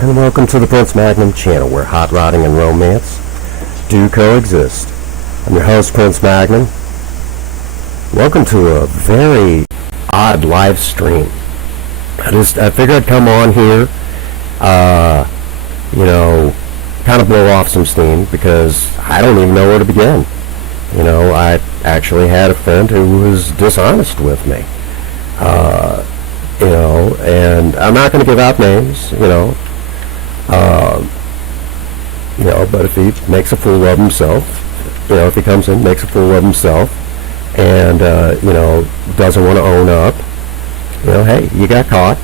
and welcome to the Prince Magnum channel, where hot rodding and romance do coexist. I'm your host, Prince Magnum. Welcome to a very odd live stream. I figured I'd come on here, kind of blow off some steam, because I don't even know where to begin. I actually had a friend who was dishonest with me. And I'm not going to give out names, but if he makes a fool of himself, if he comes in, makes a fool of himself, and, doesn't want to own up, hey, you got caught,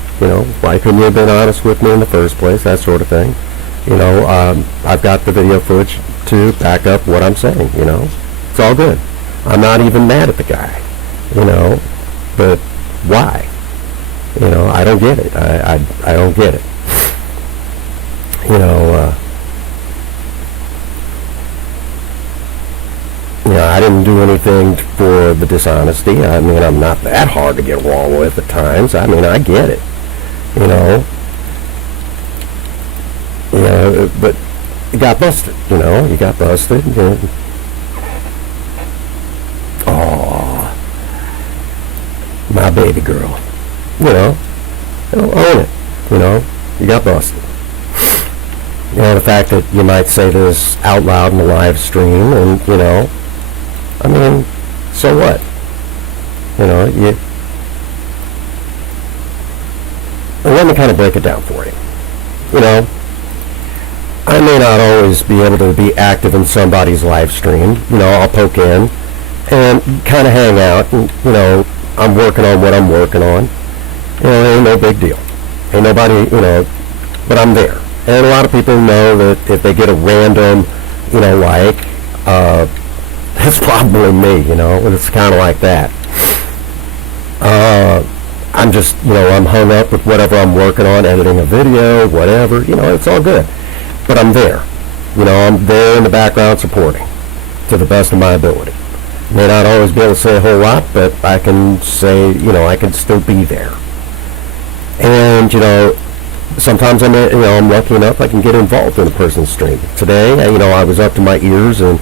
why couldn't you have been honest with me in the first place, that sort of thing. I've got the video footage to back up what I'm saying, it's all good. I'm not even mad at the guy, but why? I don't get it. I don't get it. I didn't do anything for the dishonesty. I mean, I'm not that hard to get along with at times. I mean, I get it. But you got busted. You got busted. Oh, my baby girl. Own it. You got busted. The fact that you might say this out loud in the live stream, and, I mean, so what? Let me kind of break it down for you. I may not always be able to be active in somebody's live stream. I'll poke in and kind of hang out, and, I'm working on what I'm working on. It ain't no big deal. Ain't nobody, but I'm there. And a lot of people know that if they get a random, it's probably me, it's kind of like that. I'm just, I'm hung up with whatever I'm working on, editing a video, whatever, it's all good. But I'm there. I'm there in the background supporting to the best of my ability. May not always be able to say a whole lot, but I can say, I can still be there. And, sometimes I'm lucky enough I can get involved in a person's stream. Today, I was up to my ears and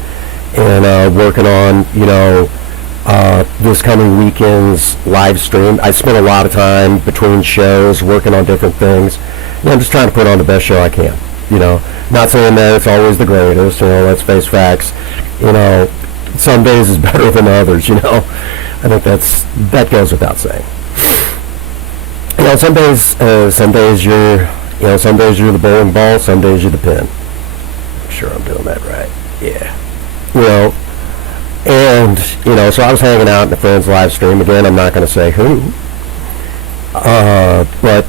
working on, this coming weekend's live stream. I spent a lot of time between shows working on different things. I'm just trying to put on the best show I can. Not saying that it's always the greatest. Let's face facts. Some days is better than others. I think that goes without saying. Some days you're the bowling ball, some days you're the pin. I'm sure I'm doing that right. Yeah. And, so I was hanging out in a friend's live stream. Again, I'm not going to say who. But,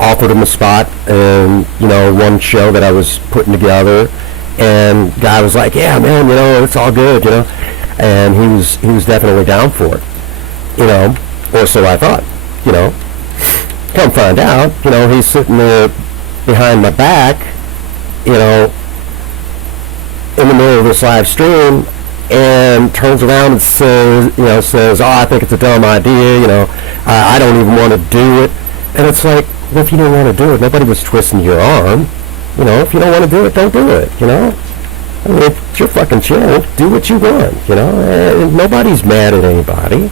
offered him a spot in, one show that I was putting together. And guy was like, yeah, man, it's all good, And he was definitely down for it. Or so I thought, Come find out, he's sitting there behind my back, in the middle of this live stream, and turns around and says, oh, I think it's a dumb idea, I don't even want to do it. And it's like, well, if you don't want to do it, nobody was twisting your arm. If you don't want to do it, don't do it, I mean, it's your fucking channel, do what you want, and nobody's mad at anybody.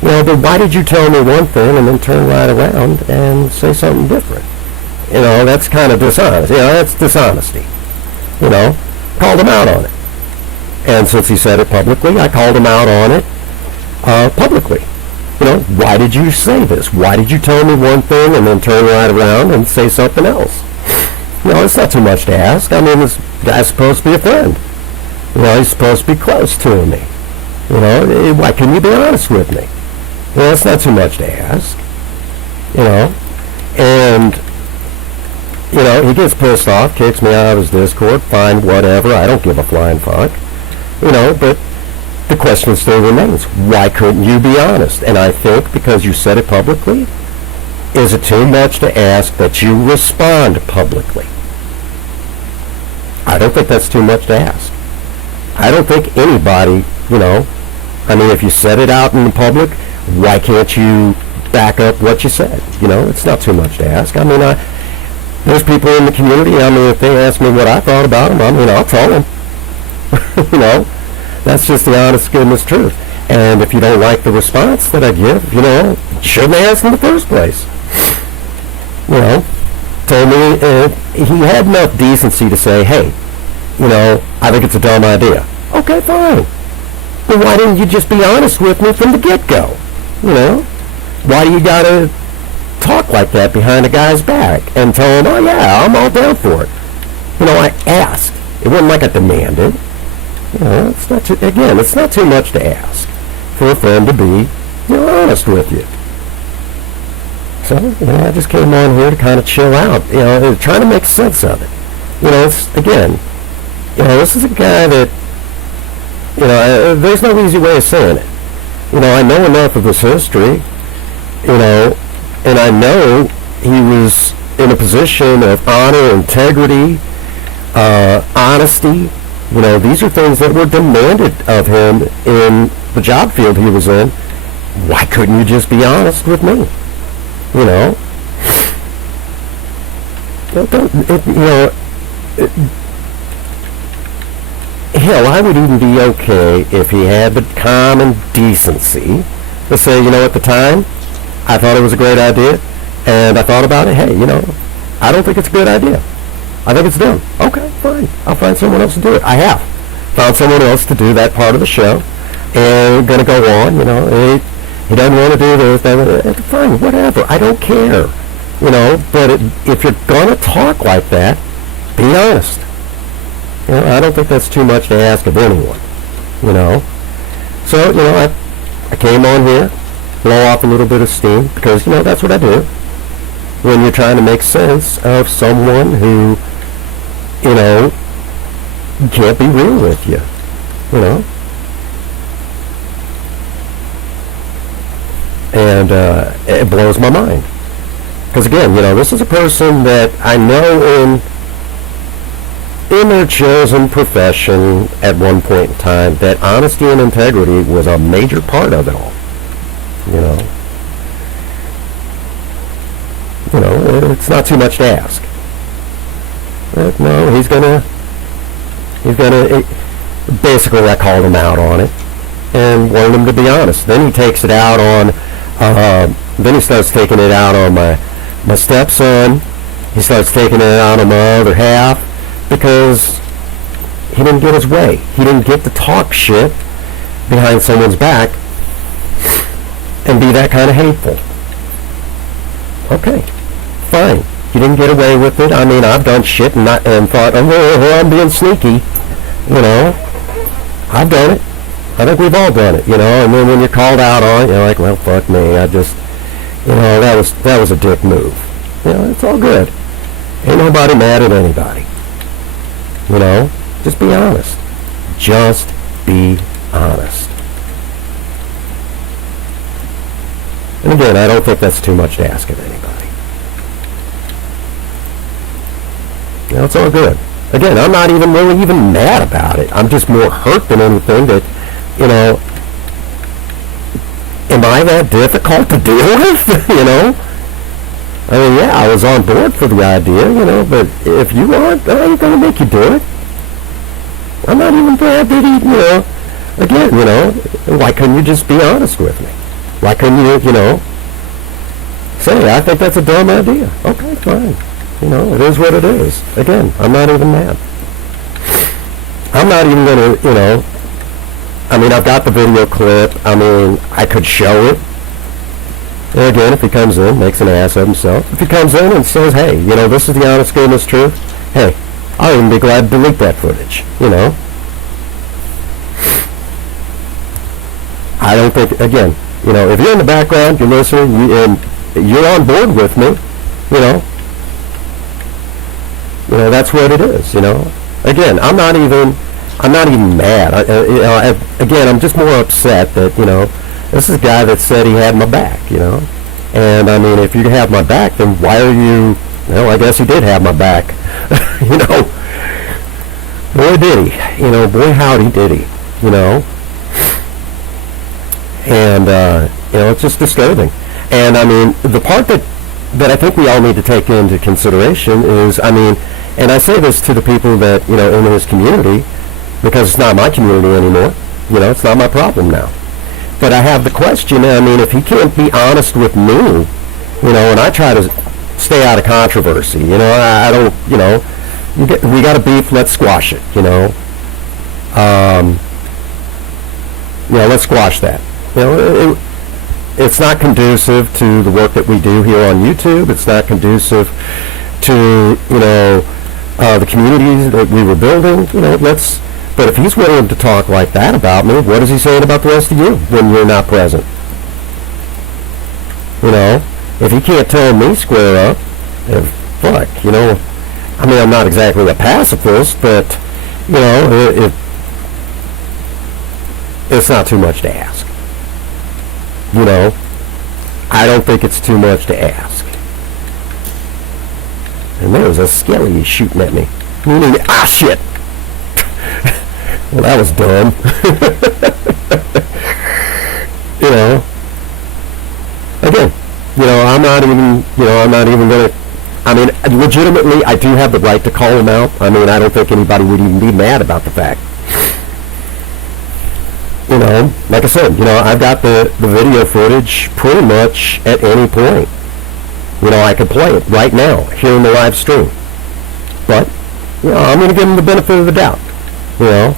But why did you tell me one thing and then turn right around and say something different? That's kind of dishonest. That's dishonesty. Called him out on it. And since he said it publicly, I called him out on it publicly. Why did you say this? Why did you tell me one thing and then turn right around and say something else? It's not too much to ask. I mean, this guy's supposed to be a friend. He's supposed to be close to me. Why couldn't you be honest with me? It's not too much to ask, and, he gets pissed off, kicks me out of his Discord, fine, whatever, I don't give a flying fuck, but the question still remains, why couldn't you be honest? And I think because you said it publicly, is it too much to ask that you respond publicly? I don't think that's too much to ask. I don't think anybody, I mean, if you said it out in the public, why can't you back up what you said. You know, it's not too much to ask. I mean, there's people in the community, I mean, if they ask me what I thought about them, I mean, I'll tell them. You know, that's just the honest goodness truth. And if you don't like the response that I give, you know, shouldn't ask in the first place. You know, told me he had enough decency to say, hey, you know, I think it's a dumb idea. Okay, fine. Well, why didn't you just be honest with me from the get-go? You know, why do you gotta talk like that behind a guy's back and tell him, oh yeah, I'm all down for it? You know, I asked. It wasn't like I demanded. You know, it's not too, again, it's not too much to ask for a friend to be, you know, honest with you. So, you know, I just came on here to kind of chill out, you know, trying to make sense of it. You know, it's, again, you know, this is a guy that, you know, there's no easy way of saying it. You know, I know enough of his history, you know, and I know he was in a position of honor, integrity, honesty. You know, these are things that were demanded of him in the job field he was in. Why couldn't you just be honest with me? You know? Hell, I would even be okay if he had the common decency to say, you know, at the time, I thought it was a great idea, and I thought about it, hey, you know, I don't think it's a good idea. I think it's dumb. Okay, fine. I'll find someone else to do it. I have found someone else to do that part of the show, and we're going to go on, you know, he doesn't want to do this, fine, whatever. I don't care, you know, but if you're going to talk like that, be honest. You know, I don't think that's too much to ask of anyone, you know. So, you know, I came on here, blow off a little bit of steam, because, you know, that's what I do when you're trying to make sense of someone who, you know, can't be real with you, you know. And it blows my mind. Because, again, you know, this is a person that I know in their chosen profession at one point in time that honesty and integrity was a major part of it all. You know. You know, it's not too much to ask. But no, he's gonna, basically I called him out on it and wanted him to be honest. Then he takes it out on, then he starts taking it out on my stepson. He starts taking it out on my other half because he didn't get his way. He didn't get to talk shit behind someone's back and be that kind of hateful. Okay, fine. You didn't get away with it. I mean, I've done shit and thought, oh, I'm being sneaky. You know, I've done it. I think we've all done it, you know. And then when you're called out on it, you're like, well, fuck me. I just, you know, that was a dick move. You know, it's all good. Ain't nobody mad at anybody. You know, just be honest. Just be honest. And again, I don't think that's too much to ask of anybody. You know, it's all good. Again, I'm not even really even mad about it. I'm just more hurt than anything that, you know, am I that difficult to deal with? You know? I mean, yeah, I was on board for the idea, you know, but if you aren't, I ain't going to make you do it. I'm not even glad that he, you know, again, you know, why couldn't you just be honest with me? Why couldn't you know, say, I think that's a dumb idea. Okay, fine. You know, it is what it is. Again, I'm not even mad. I'm not even going to, you know, I mean, I've got the video clip. I mean, I could show it. And again, if he comes in, makes an ass of himself. If he comes in and says, hey, you know, this is the honest goodness truth, hey, I'll even be glad to delete that footage, you know. I don't think, again, you know, if you're in the background, you're listening, and you're on board with me, you know, that's what it is, you know. Again, I'm not even mad. Again, I'm just more upset that, you know, this is a guy that said he had my back, you know. And, I mean, if you have my back, then why are you, well, I guess he did have my back. You know, boy did he. You know, boy howdy did he, you know. And, you know, it's just disturbing. And I mean, the part that I think we all need to take into consideration is, I mean, and I say this to the people that, you know, in this community, because it's not my community anymore. You know, it's not my problem now. But I have the question, I mean, if he can't be honest with me, you know, and I try to stay out of controversy, you know, I don't, you know, we got a beef, let's squash it, you know. Let's squash that. You know, it's not conducive to the work that we do here on YouTube. It's not conducive to, you know, the communities that we were building. You know, but if he's willing to talk like that about me, what is he saying about the rest of you when you're not present? You know, if he can't tell me square up, fuck, you know, I mean, I'm not exactly a pacifist, but, you know, it's not too much to ask. You know, I don't think it's too much to ask. And there was a skelly shooting at me. Shit. Well, that was dumb. You know, again, you know, I'm not even going to, I mean, legitimately, I do have the right to call him out. I mean, I don't think anybody would even be mad about the fact. You know, like I said, you know, I've got the video footage pretty much at any point. You know, I could play it right now, here in the live stream. But, you know, I'm going to give him the benefit of the doubt. You know,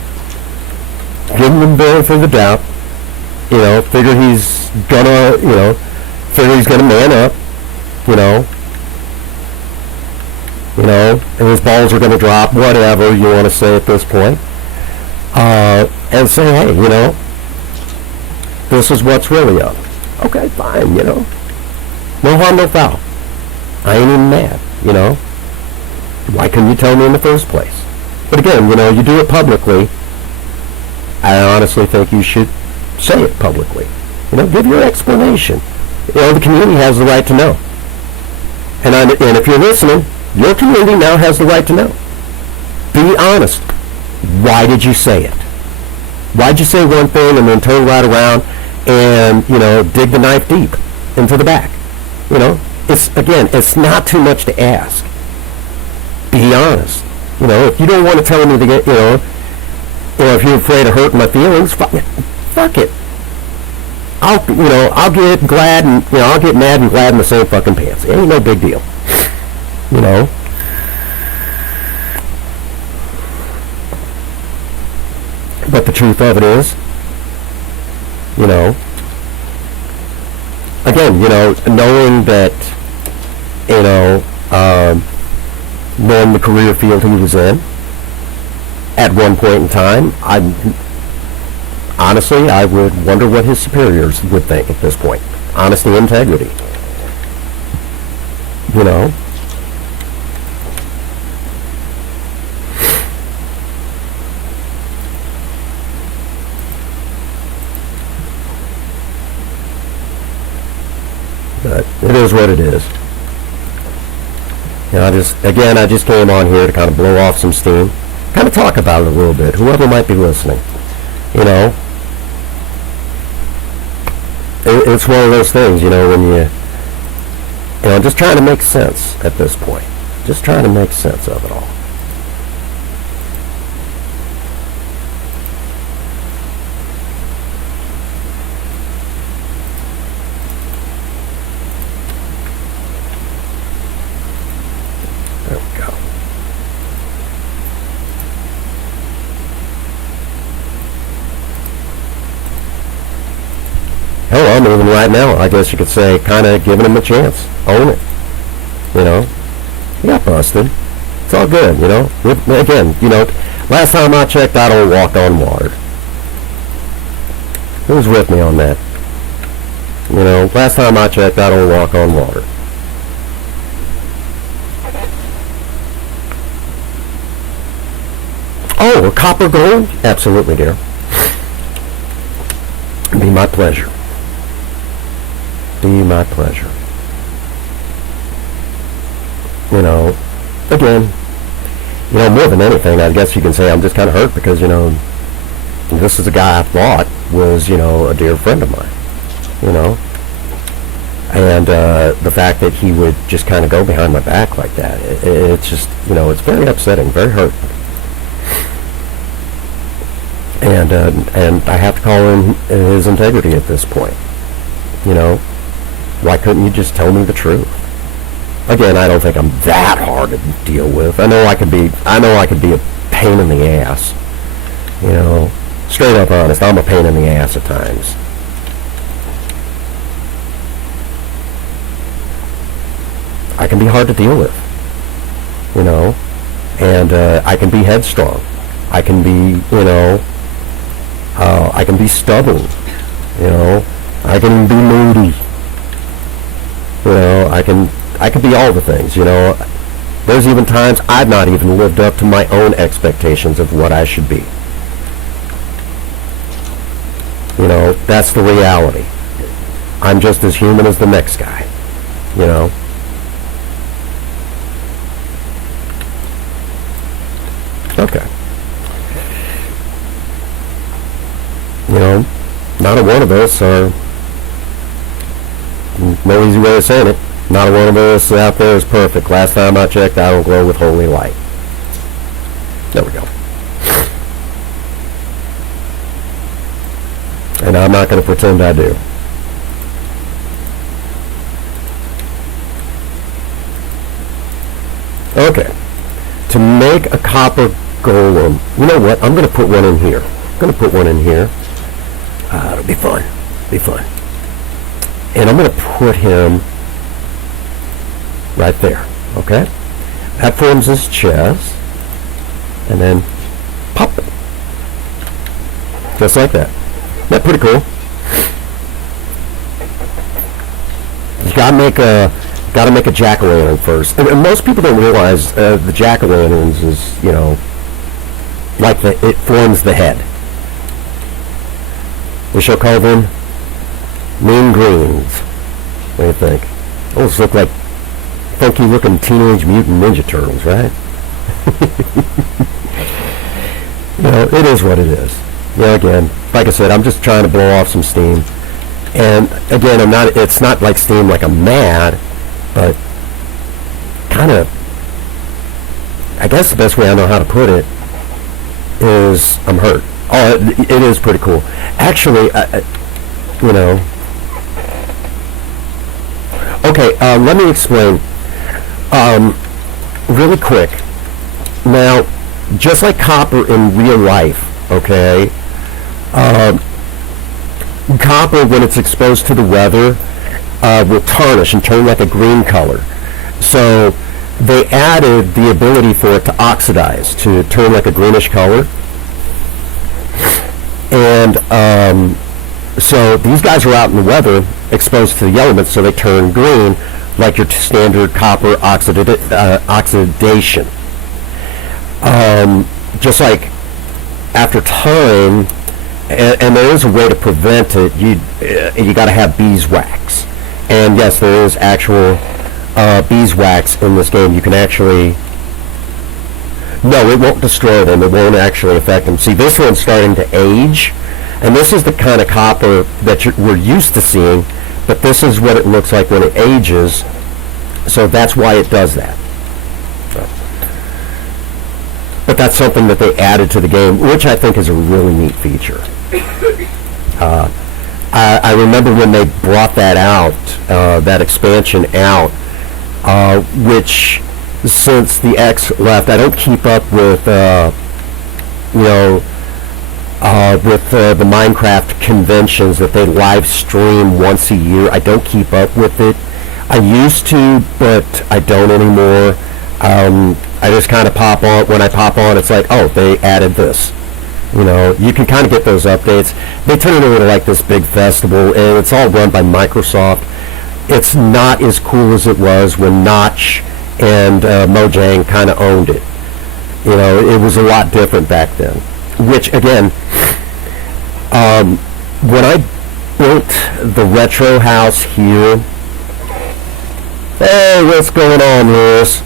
give him the benefit of the doubt. You know, figure he's gonna man up. You know, and his balls are gonna drop, whatever you want to say at this point. And say, hey, you know, this is what's really up. Okay, fine, you know. No harm, no foul. I ain't even mad, you know. Why couldn't you tell me in the first place? But again, you know, you do it publicly. I honestly think you should say it publicly. You know, give your explanation. You know, the community has the right to know. And if you're listening, your community now has the right to know. Be honest. Why did you say it? Why'd you say one thing and then turn right around and, you know, dig the knife deep into the back? You know, it's not too much to ask. Be honest. You know, if you don't want to tell me to get, you know, if you're afraid of hurting my feelings, fuck it. I'll get glad and, you know, I'll get mad and glad in the same fucking pants. It ain't no big deal. You know. But the truth of it is, you know, again, you know, knowing that, you know, knowing the career field he was in, at one point in time, I would wonder what his superiors would think at this point. Honesty, integrity. You know? But it is what it is. You know, I just came on here to kind of blow off some steam. Kind of talk about it a little bit, whoever might be listening. You know, it's one of those things, you know, when you know, just trying to make sense at this point. Just trying to make sense of it all. There we go. Hell, I'm even right now, I guess you could say, kind of giving him a chance. Own it. You know? He got busted. It's all good, you know? Again, you know, last time I checked, I don't walk on water. Who's with me on that? You know, last time I checked, I don't walk on water. Oh, a copper gold? Absolutely, dear. It'd be my pleasure. Be my pleasure. You know, again, you know, more than anything, I guess you can say I'm just kind of hurt because, you know, this is a guy I thought was, you know, a dear friend of mine. You know, And the fact that he would just kind of go behind my back like that, it's just, it's very upsetting, very hurtful. And I have to call in his integrity at this point. Why couldn't you just tell me the truth? Again, I don't think I'm that hard to deal with. I know I could be a pain in the ass. Straight up honest, I'm a pain in the ass at times. I can be hard to deal with, and I can be headstrong. I can be, I can be stubborn, I can be moody, I can be all the things, There's even times I've not even lived up to my own expectations of what I should be. That's the reality. I'm just as human as the next guy, Okay. Not a one of us are, no easy way of saying it, not a one of us out there is perfect. Last time I checked, I don't glow with holy light. There we go. And I'm not going to pretend I do. Okay. To make a copper golem, you know what? I'm going to put one in here. It'll be fun. And I'm going to put him right there. Okay? That forms his chest. And then pop it. Just like that. Isn't that pretty cool? You gotta make a jack-o'-lantern first. And most people don't realize the jack-o'-lanterns is, it forms the head. We shall call them Mean Greens. What do you think? Those look like funky-looking Teenage Mutant Ninja Turtles, right? It is what it is. Again, like I said, I'm just trying to blow off some steam. And again, it's not like steam like I'm mad, but kind of, I guess the best way I know how to put it is I'm hurt. Oh, it is pretty cool. Actually, okay, let me explain really quick. Now, just like copper in real life, okay, copper, when it's exposed to the weather, will tarnish and turn like a green color. So they added the ability for it to oxidize, to turn like a greenish color. And so these guys are out in the weather, exposed to the elements, so they turn green, like your standard copper oxidation. Just like after time, and there is a way to prevent it, you got to have beeswax. And yes, there is actual beeswax in this game. You can actually... No, it won't destroy them. It won't actually affect them. See, this one's starting to age, and this is the kind of copper that we're used to seeing, but this is what it looks like when it ages, so that's why it does that. But that's something that they added to the game, which I think is a really neat feature. I remember when they brought that out, that expansion out, which... Since the X left, I don't keep up with, with the Minecraft conventions that they live stream once a year. I don't keep up with it. I used to, but I don't anymore. I just kind of pop on. When I pop on, it's like, oh, they added this. You can kind of get those updates. They turn it into like this big festival, and it's all run by Microsoft. It's not as cool as it was when Notch and Mojang kind of owned it. It was a lot different back then. Which, again, when I built the retro house here... Hey, what's going on, Lewis?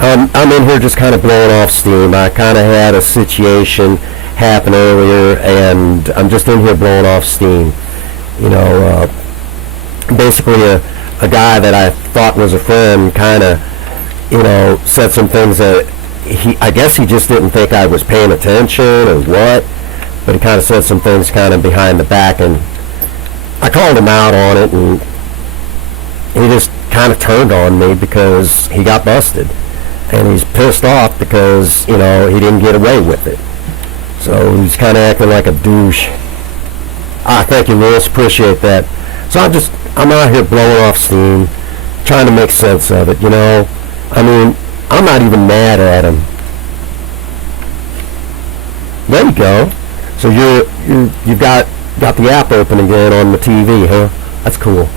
I'm in here just kind of blowing off steam. I kind of had a situation happen earlier, and I'm just in here blowing off steam. basically a guy that I thought was a friend kind of, said some things that I guess he just didn't think I was paying attention or what, but he kind of said some things kind of behind the back, and I called him out on it, and he just kind of turned on me because he got busted, and he's pissed off because, he didn't get away with it. So he's kind of acting like a douche. Thank you, Lewis. Appreciate that. So I'm out here blowing off steam, trying to make sense of it, I mean, I'm not even mad at him. There you go. So you've got the app open again on the TV, huh? That's cool.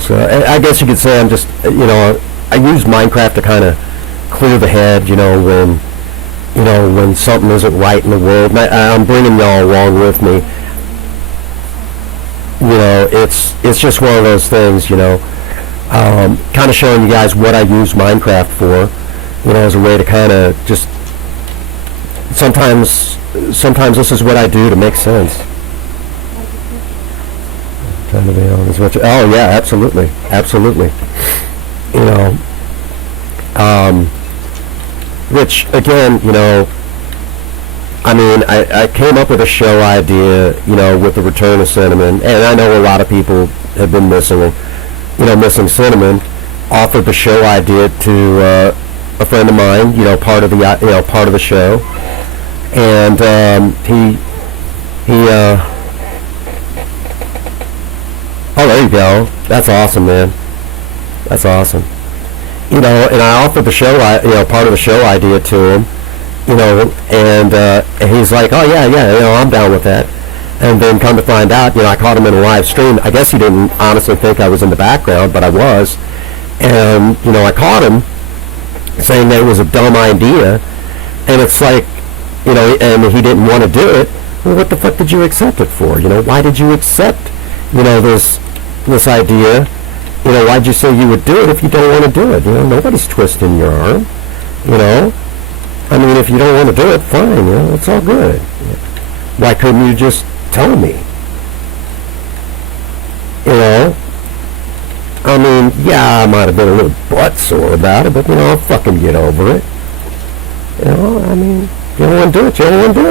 So I guess you could say I'm just, I use Minecraft to kind of clear the head, when something isn't right in the world. And I'm bringing y'all along with me. It's just one of those things, kind of showing you guys what I use Minecraft for, as a way to kind of just, sometimes this is what I do to make sense. Trying to be on as much. Oh yeah, absolutely. Which again, I mean, I came up with a show idea, with the return of Cinnamon, and I know a lot of people have been missing Cinnamon. Offered the show idea to a friend of mine, part of the show, and oh, there you go. That's awesome, man. That's awesome. And I offered the show, part of the show idea to him, and he's like, oh yeah, I'm down with that. And then come to find out, I caught him in a live stream. I guess he didn't honestly think I was in the background, but I was. And, I caught him saying that it was a dumb idea. And it's like, and he didn't want to do it. Well, what the fuck did you accept it for? Why did you accept, this idea? Why'd you say you would do it if you don't want to do it? Nobody's twisting your arm, I mean, if you don't want to do it, fine, it's all good. Why couldn't you just tell me? I mean, yeah, I might have been a little butt sore about it, but, I'll fucking get over it. I mean, if you don't want to do it, you don't want to do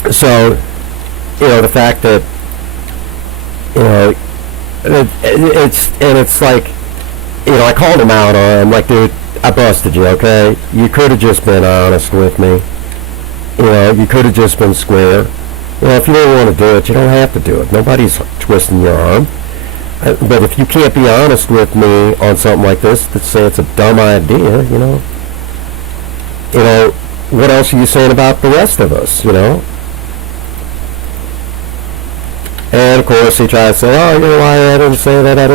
it. So, the fact that, it's like, I called him out on it. I'm like, dude, I busted you, okay? You could have just been honest with me. You could have just been square. If you don't want to do it, you don't have to do it. Nobody's twisting your arm. But if you can't be honest with me on something like this, to say it's a dumb idea, what else are you saying about the rest of us, And of course he tried to say, oh, you're a liar, I didn't say that.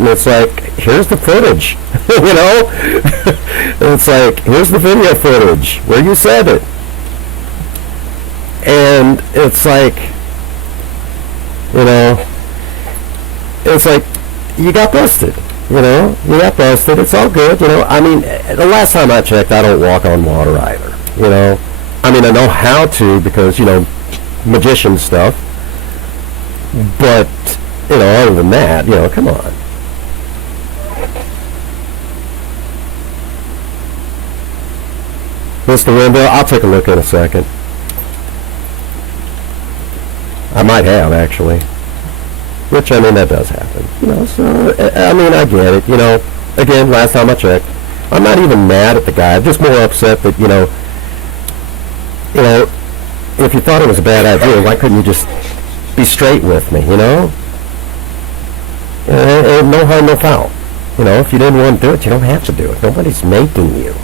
And it's like, here's the footage, It's like, here's the video footage where you said it. And it's like, it's like, you got busted, you got busted, it's all good, I mean, the last time I checked, I don't walk on water either, I mean, I know how to because, magician stuff, but, other than that, come on. Mr. Wimble, I'll take a look in a second. I might have, actually. Which, I mean, that does happen. So, I mean, I get it, Again, last time I checked, I'm not even mad at the guy. I'm just more upset that, if you thought it was a bad idea, why couldn't you just be straight with me, And no harm, no foul. If you didn't want to do it, you don't have to do it. Nobody's making you.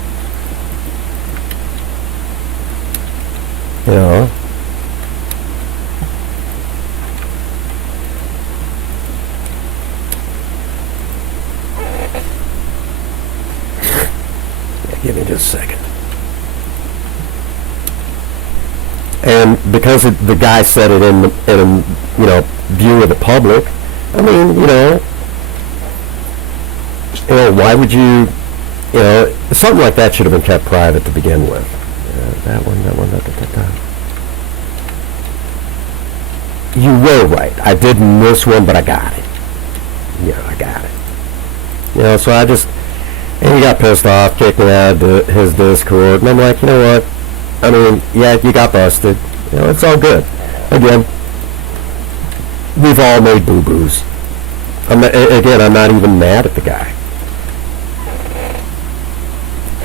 Give me just a second. And because the guy said it in view of the public, I mean, why would you, something like that should have been kept private to begin with. That one. you were right. I did miss one, but I got it. I got it. So I just, and he got pissed off, kicked me out of his Discord, and I'm like, you know what? I mean, yeah, you got busted. It's all good. Again, we've all made boo-boos. I'm not even mad at the guy.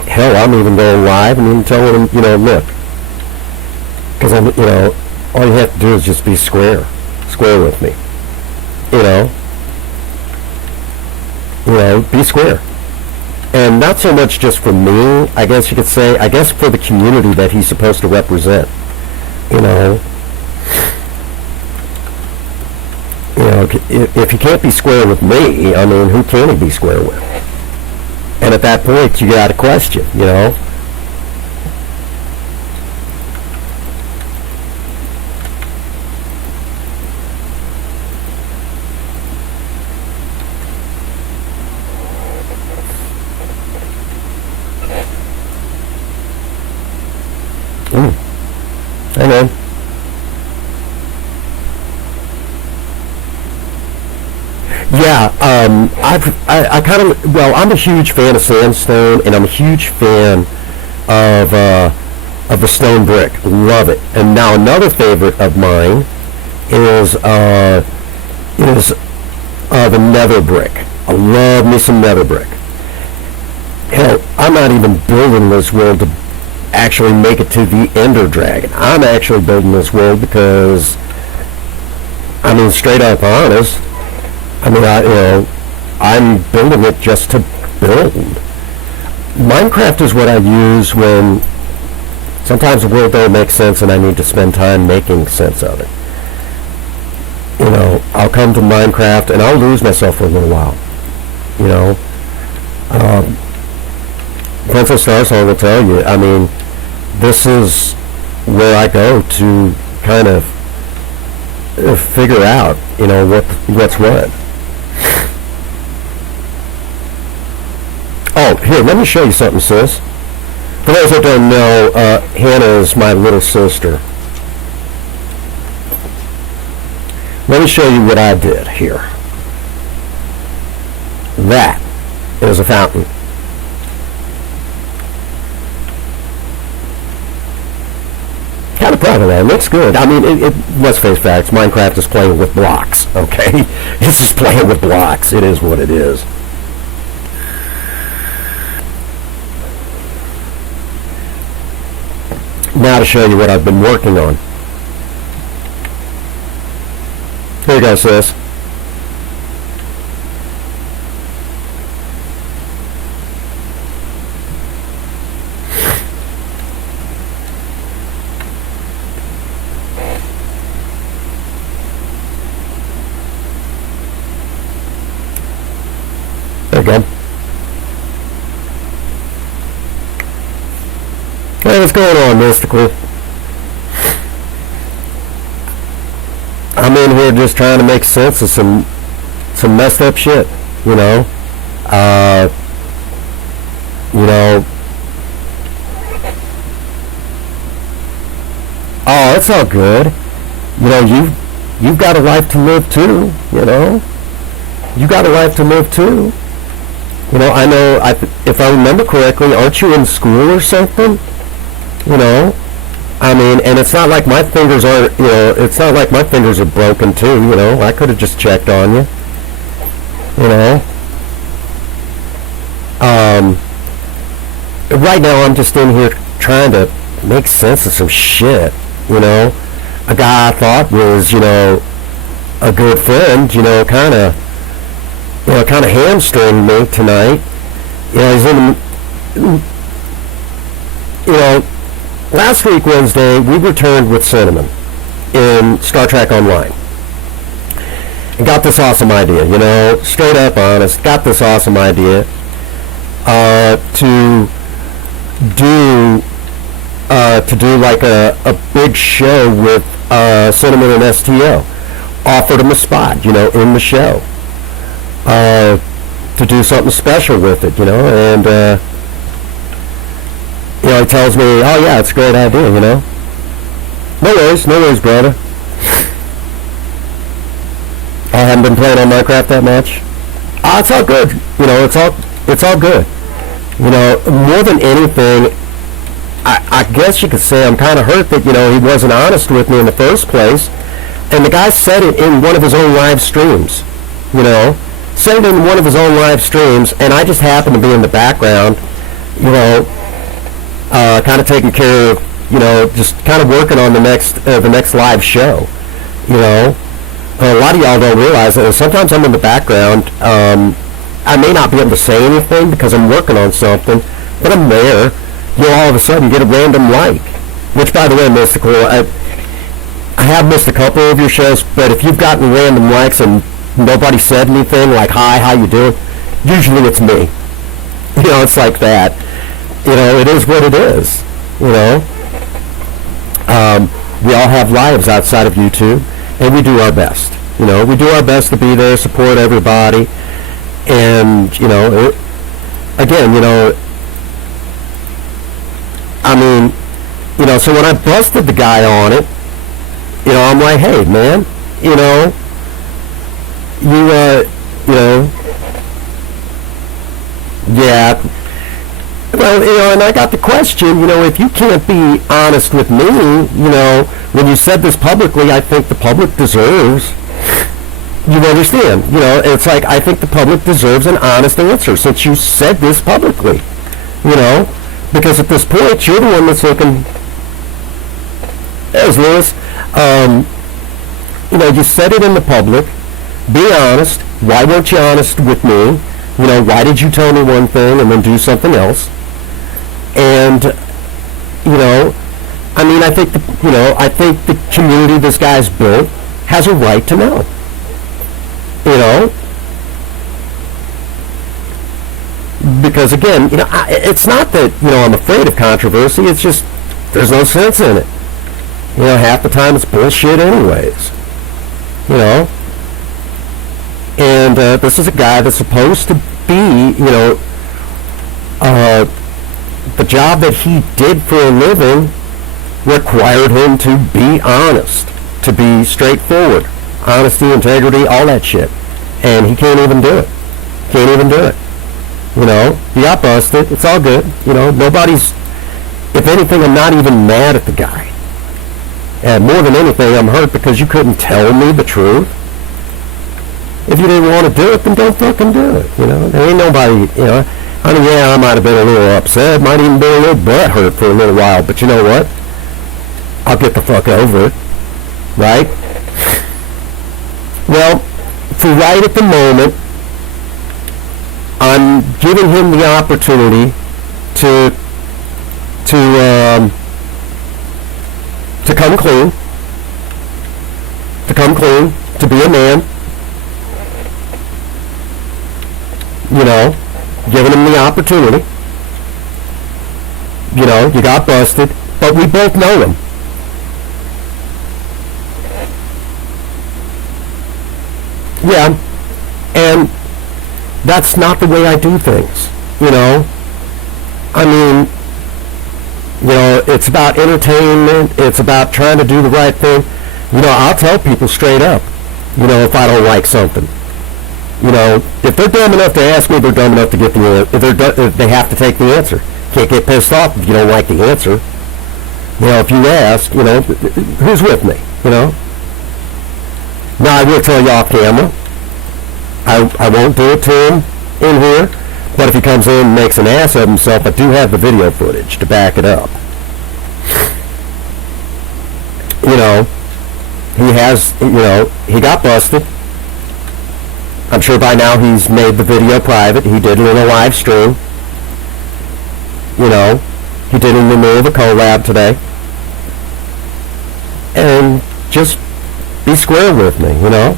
Hell, I'm even going live and even telling him, look, because all you have to do is just be square with me. Be square. And not so much just for me, I guess you could say, I guess for the community that he's supposed to represent. If he can't be square with me, I mean, who can he be square with? And at that point, you got a question, Hang on. Yeah, I kind of, I'm a huge fan of sandstone, and I'm a huge fan of the stone brick. Love it. And now another favorite of mine is the nether brick. I love me some nether brick. Hell, I'm not even building this world to actually make it to the Ender Dragon. I'm actually building this world because, I mean, straight up honest, I mean, I'm building it just to build. Minecraft is what I use when sometimes the world don't make sense and I need to spend time making sense of it. I'll come to Minecraft and I'll lose myself for a little while. Princess Starsong will tell you, I mean, this is where I go to kind of figure out, what's what. Oh, here, let me show you something, sis. For those that don't know, Hannah is my little sister. Let me show you what I did here. That is a fountain. Kind of proud of that. It looks good. I mean, let's face facts. Minecraft is playing with blocks, okay? This is playing with blocks. It is what it is. Now to show you what I've been working on. Here you go, sis. There you go. Hey, what's going on, Mystical? I'm in here just trying to make sense of some messed up shit, you know. Oh, it's all good. You've got a life to live too, you know. You got a life to live too. I know, if I remember correctly, aren't you in school or something? I mean, and it's not like my fingers are, it's not like my fingers are broken too, I could have just checked on you. Right now I'm just in here trying to make sense of some shit, A guy I thought was, a good friend, kind of hamstringed me tonight. He's in, last week, Wednesday, we returned with Cinnamon in Star Trek Online. And got this awesome idea, straight up honest, got this awesome idea to do like a big show with Cinnamon and STO. Offered him a spot, in the show. To do something special with it, and he tells me, oh yeah, it's a great idea, No worries, brother. I haven't been playing on Minecraft that much. It's all good. You know, it's all good. You know, more than anything, I guess you could say I'm kind of hurt that, you know, he wasn't honest with me in the first place. And the guy said it in one of his own live streams, you know. Said it in one of his own live streams, and I just happened to be in the background, you know, kind of taking care of, you know, just kind of working on the next live show, you know. A lot of y'all don't realize that sometimes I'm in the background. I may not be able to say anything because I'm working on something, but I'm there. You'll all of a sudden get a random like, which, by the way, Mystical, I have missed a couple of your shows, but if you've gotten random likes and nobody said anything like, hi, how you doing, usually it's me. You know, it's like that. You know, it is what it is, you know. We all have lives outside of YouTube, and we do our best. You know, we do our best to be there, support everybody, and, you know, again, you know, I mean, you know, so when I busted the guy on it, you know, I'm like, hey, man, you know, you know, yeah. Well, you know, and I got the question, you know, if you can't be honest with me, you know, when you said this publicly, I think the public deserves, you understand, you know, it's like, I think the public deserves an honest answer since you said this publicly, you know, because at this point, you're the one that's looking, there's Lewis, you know, you said it in the public, be honest, why weren't you honest with me, you know, why did you tell me one thing and then do something else, and, you know, I mean, I think, I think the community this guy's built has a right to know, you know, because again, you know, it's not that, you know, I'm afraid of controversy, it's just, there's no sense in it. You know, half the time it's bullshit anyways. You know? And this is a guy that's supposed to be, you know, the job that he did for a living required him to be honest, to be straightforward. Honesty, integrity, all that shit. And he can't even do it. Can't even do it. You know? He got busted. It's all good. You know, nobody's... If anything, I'm not even mad at the guy. And more than anything, I'm hurt because you couldn't tell me the truth. If you didn't want to do it, then don't fucking do it. You know, there ain't nobody, you know. I mean, yeah, I might have been a little upset, might even been a little butthurt for a little while, but you know what? I'll get the fuck over it. Right? Well, for right at the moment, I'm giving him the opportunity to come clean, to be a man, you know, giving him the opportunity. You know, you got busted, but we both know him. Yeah, and that's not the way I do things, you know. I mean, you know, it's about entertainment, it's about trying to do the right thing. You know, I'll tell people straight up, you know, if I don't like something. You know, if they're dumb enough to ask me, they're dumb enough to get the answer. If they have to take the answer. Can't get pissed off if you don't like the answer. You know, if you ask, you know, who's with me, you know? Now, I will tell you off camera. I won't do it to him in here. But if he comes in and makes an ass of himself, I do have the video footage to back it up. You know, he has, you know, he got busted. I'm sure by now he's made the video private. He did it in a live stream. You know, he did it in the middle of a collab today. And just be square with me, you know?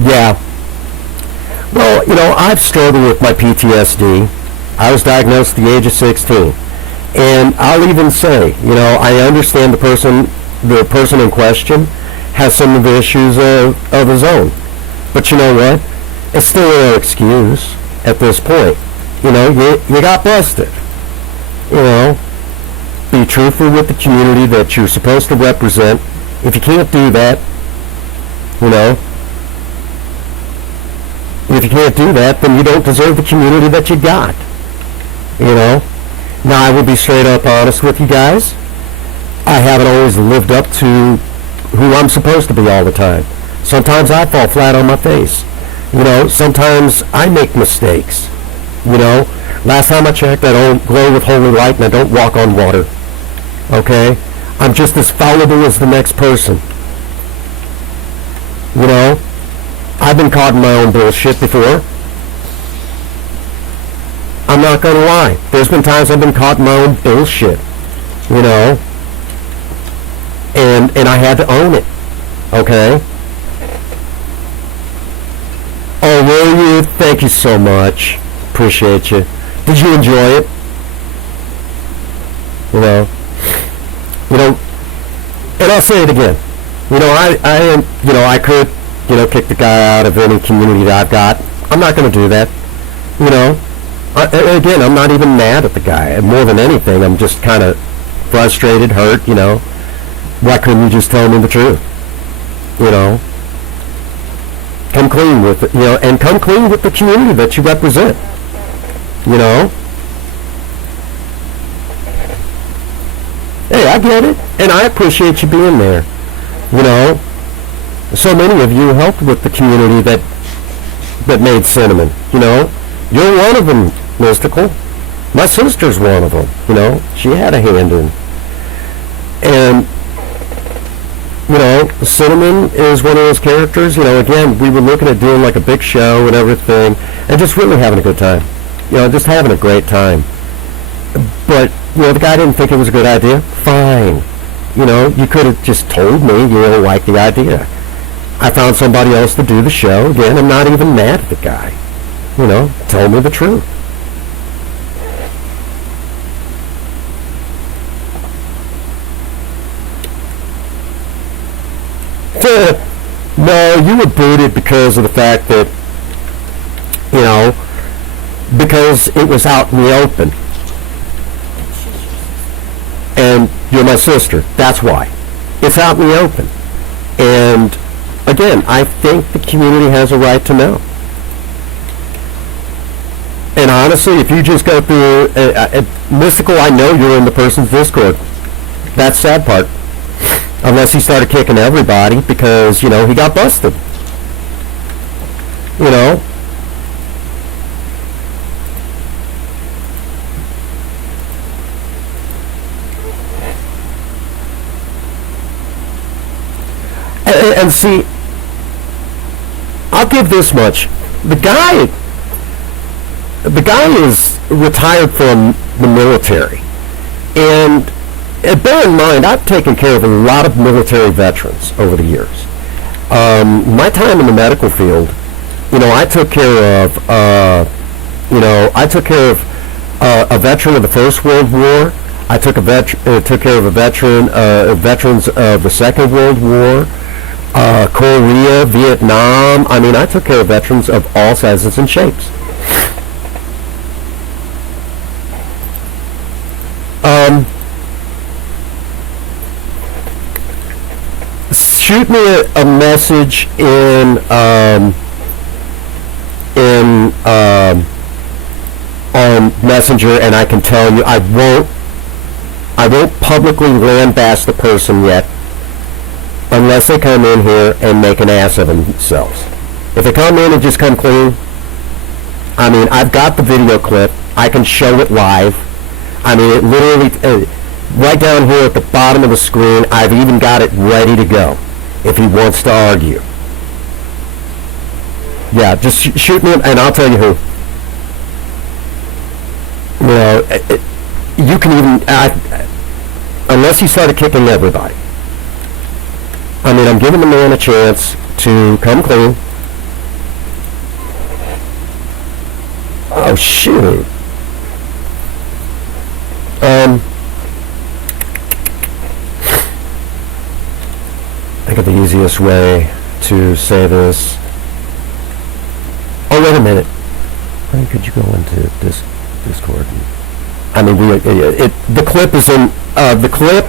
Yeah. Well, you know, I've struggled with my PTSD. I was diagnosed at the age of 16. And I'll even say, you know, I understand the person in question has some of the issues of his own. But you know what? It's still no excuse at this point. You know, you got busted. you know, be truthful with the community that you're supposed to represent. If you can't do that, you know, if you can't do that, then you don't deserve the community that you got. You know? Now, I will be straight up honest with you guys. I haven't always lived up to who I'm supposed to be all the time. Sometimes I fall flat on my face. You know, sometimes I make mistakes. You know, last time I checked, I don't glow with holy light and I don't walk on water. Okay? I'm just as fallible as the next person. You know? I've been caught in my own bullshit before. I'm not gonna lie. There's been times I've been caught in my own bullshit. You know? And I had to own it. Okay? Oh, will you? Thank you so much. Appreciate you. Did you enjoy it? You know? You know, and I'll say it again. You know, I could, you know, kick the guy out of any community that I've got. I'm not going to do that. You know, again, I'm not even mad at the guy. More than anything, I'm just kind of frustrated, hurt, you know. Why couldn't you just tell me the truth? You know, come clean with it, you know, and come clean with the community that you represent. You know? Hey, I get it, and I appreciate you being there. You know, so many of you helped with the community that made Cinnamon. You know, you're one of them, Mystical. My sister's one of them. You know, she had a hand in. And, you know, Cinnamon is one of those characters. You know, again, we were looking at doing like a big show and everything, and just really having a good time. You know, just having a great time. But, you know, the guy didn't think it was a good idea. Fine. You know, you could have just told me you really liked the idea. I found somebody else to do the show. Again, I'm not even mad at the guy. You know, tell me the truth. No, you were booted because of the fact that, you know, because it was out in the open. And you're my sister. That's why. It's out in the open. And, again, I think the community has a right to know. And honestly, if you just go through Mystical, I know you're in the person's Discord. That's the sad part. Unless he started kicking everybody because, you know, he got busted. You know? And see, I'll give this much. The guy is retired from the military. And bear in mind, I've taken care of a lot of military veterans over the years. My time in the medical field, you know, I took care of, a veteran of the First World War. I took care of veterans of the Second World War, Korea, Vietnam. I mean, I took care of veterans of all sizes and shapes. Shoot me a message on Messenger, and I can tell you I won't publicly lambaste the person yet, unless they come in here and make an ass of themselves. If they come in and just come clean, I mean, I've got the video clip. I can show it live. I mean, it literally, right down here at the bottom of the screen, I've even got it ready to go if he wants to argue. Yeah, just shoot me, and I'll tell you who. You know, you can even, unless he started kicking everybody. I mean, I'm giving the man a chance to come clean. Oh, shoot. I think the easiest way to say this. Oh, wait a minute. Honey, could you go into this Discord? I mean, the clip is in, the clip,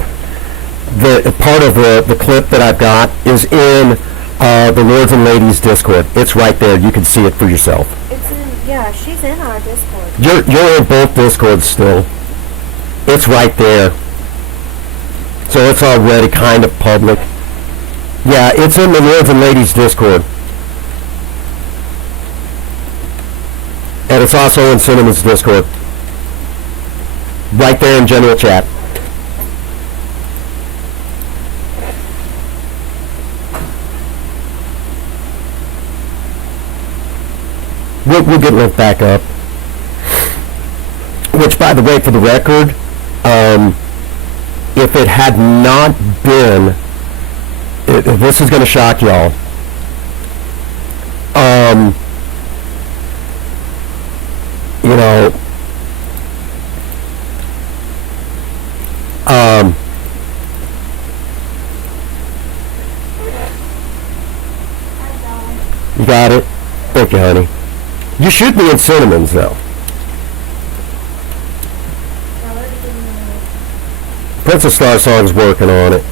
the part of the clip that I've got is in the Lords and Ladies Discord. It's right there. You can see it for yourself. It's in, yeah, she's in our Discord. You're in both Discords still. It's right there. So it's already kind of public. Yeah, it's in the Lords and Ladies Discord. And it's also in Cinema's Discord. Right there in general chat. We'll get linked back up. Which, by the way, for the record, if it had not been, this is going to shock y'all. You know, you got it? Thank you, honey. You should be in Cinnamons, though. Princess Star Song's working on it.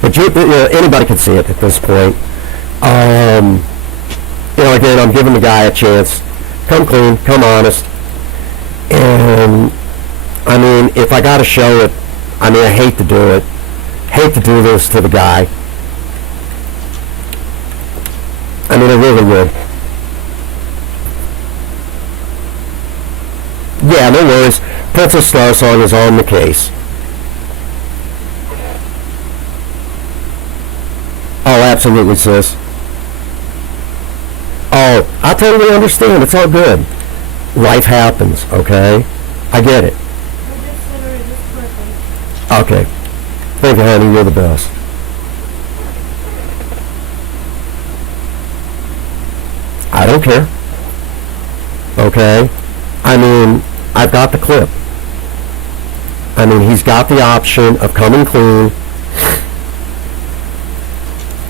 But you know, anybody can see it at this point. You know, again, I'm giving the guy a chance. Come clean, come honest. And, I mean, if I gotta show it, I mean, I hate to do it. Hate to do this to the guy. I mean, I really would. Yeah, no worries. Princess Star Song is on the case. Oh, absolutely, sis. Oh, I totally understand. It's all good. Life happens, okay? I get it. Okay. Thank you, honey. You're the best. I don't care. Okay? I mean, I've got the clip. I mean, he's got the option of coming clean.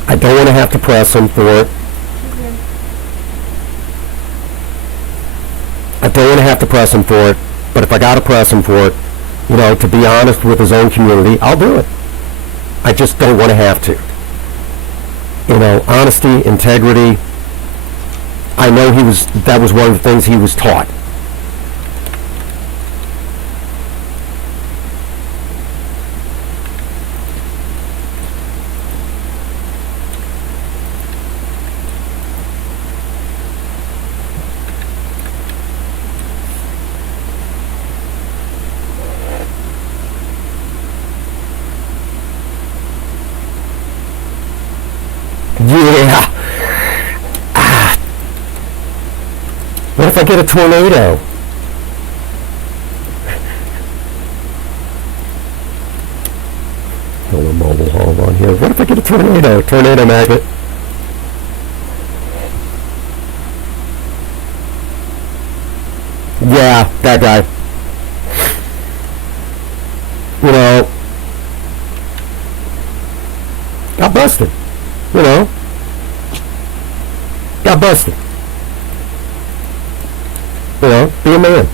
I don't want to have to press him for it. I don't want to have to press him for it, but if I got to press him for it, you know, to be honest with his own community, I'll do it. I just don't want to have to. You know, honesty, integrity. I know that was one of the things he was taught. Yeah. What if I get a tornado? Hold a mobile home on here. What if I get a tornado? Tornado magnet. Yeah, that guy. You know, got busted. You know, got busted. You know, be a man.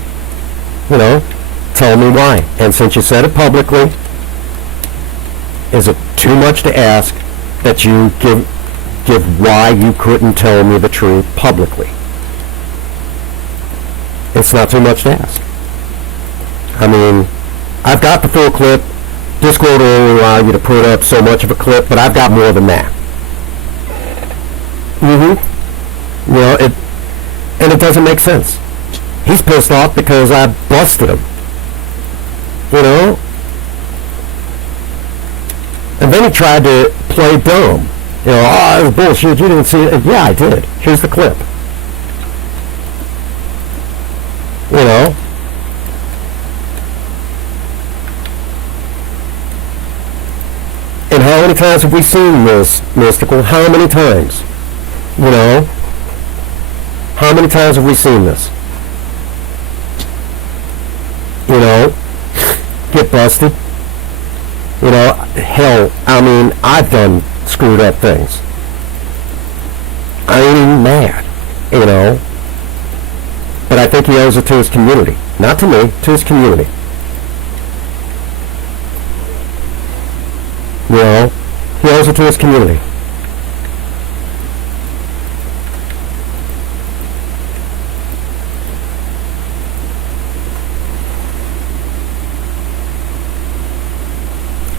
You know, tell me why. And since you said it publicly, is it too much to ask that you give why you couldn't tell me the truth publicly? It's not too much to ask. I mean, I've got the full clip. Discord will only allow you to put up so much of a clip, but I've got more than that. You know, and it doesn't make sense. He's pissed off because I busted him. You know? And then he tried to play dumb. You know, oh, it was bullshit, you didn't see it. Yeah, I did. Here's the clip. You know? And how many times have we seen this, Mystical? How many times? You know? How many times have we seen this? You know? Get busted. You know, hell, I mean, I've done screwed up things. I ain't even mad, you know. But I think he owes it to his community. Not to me, to his community. You know, he owes it to his community.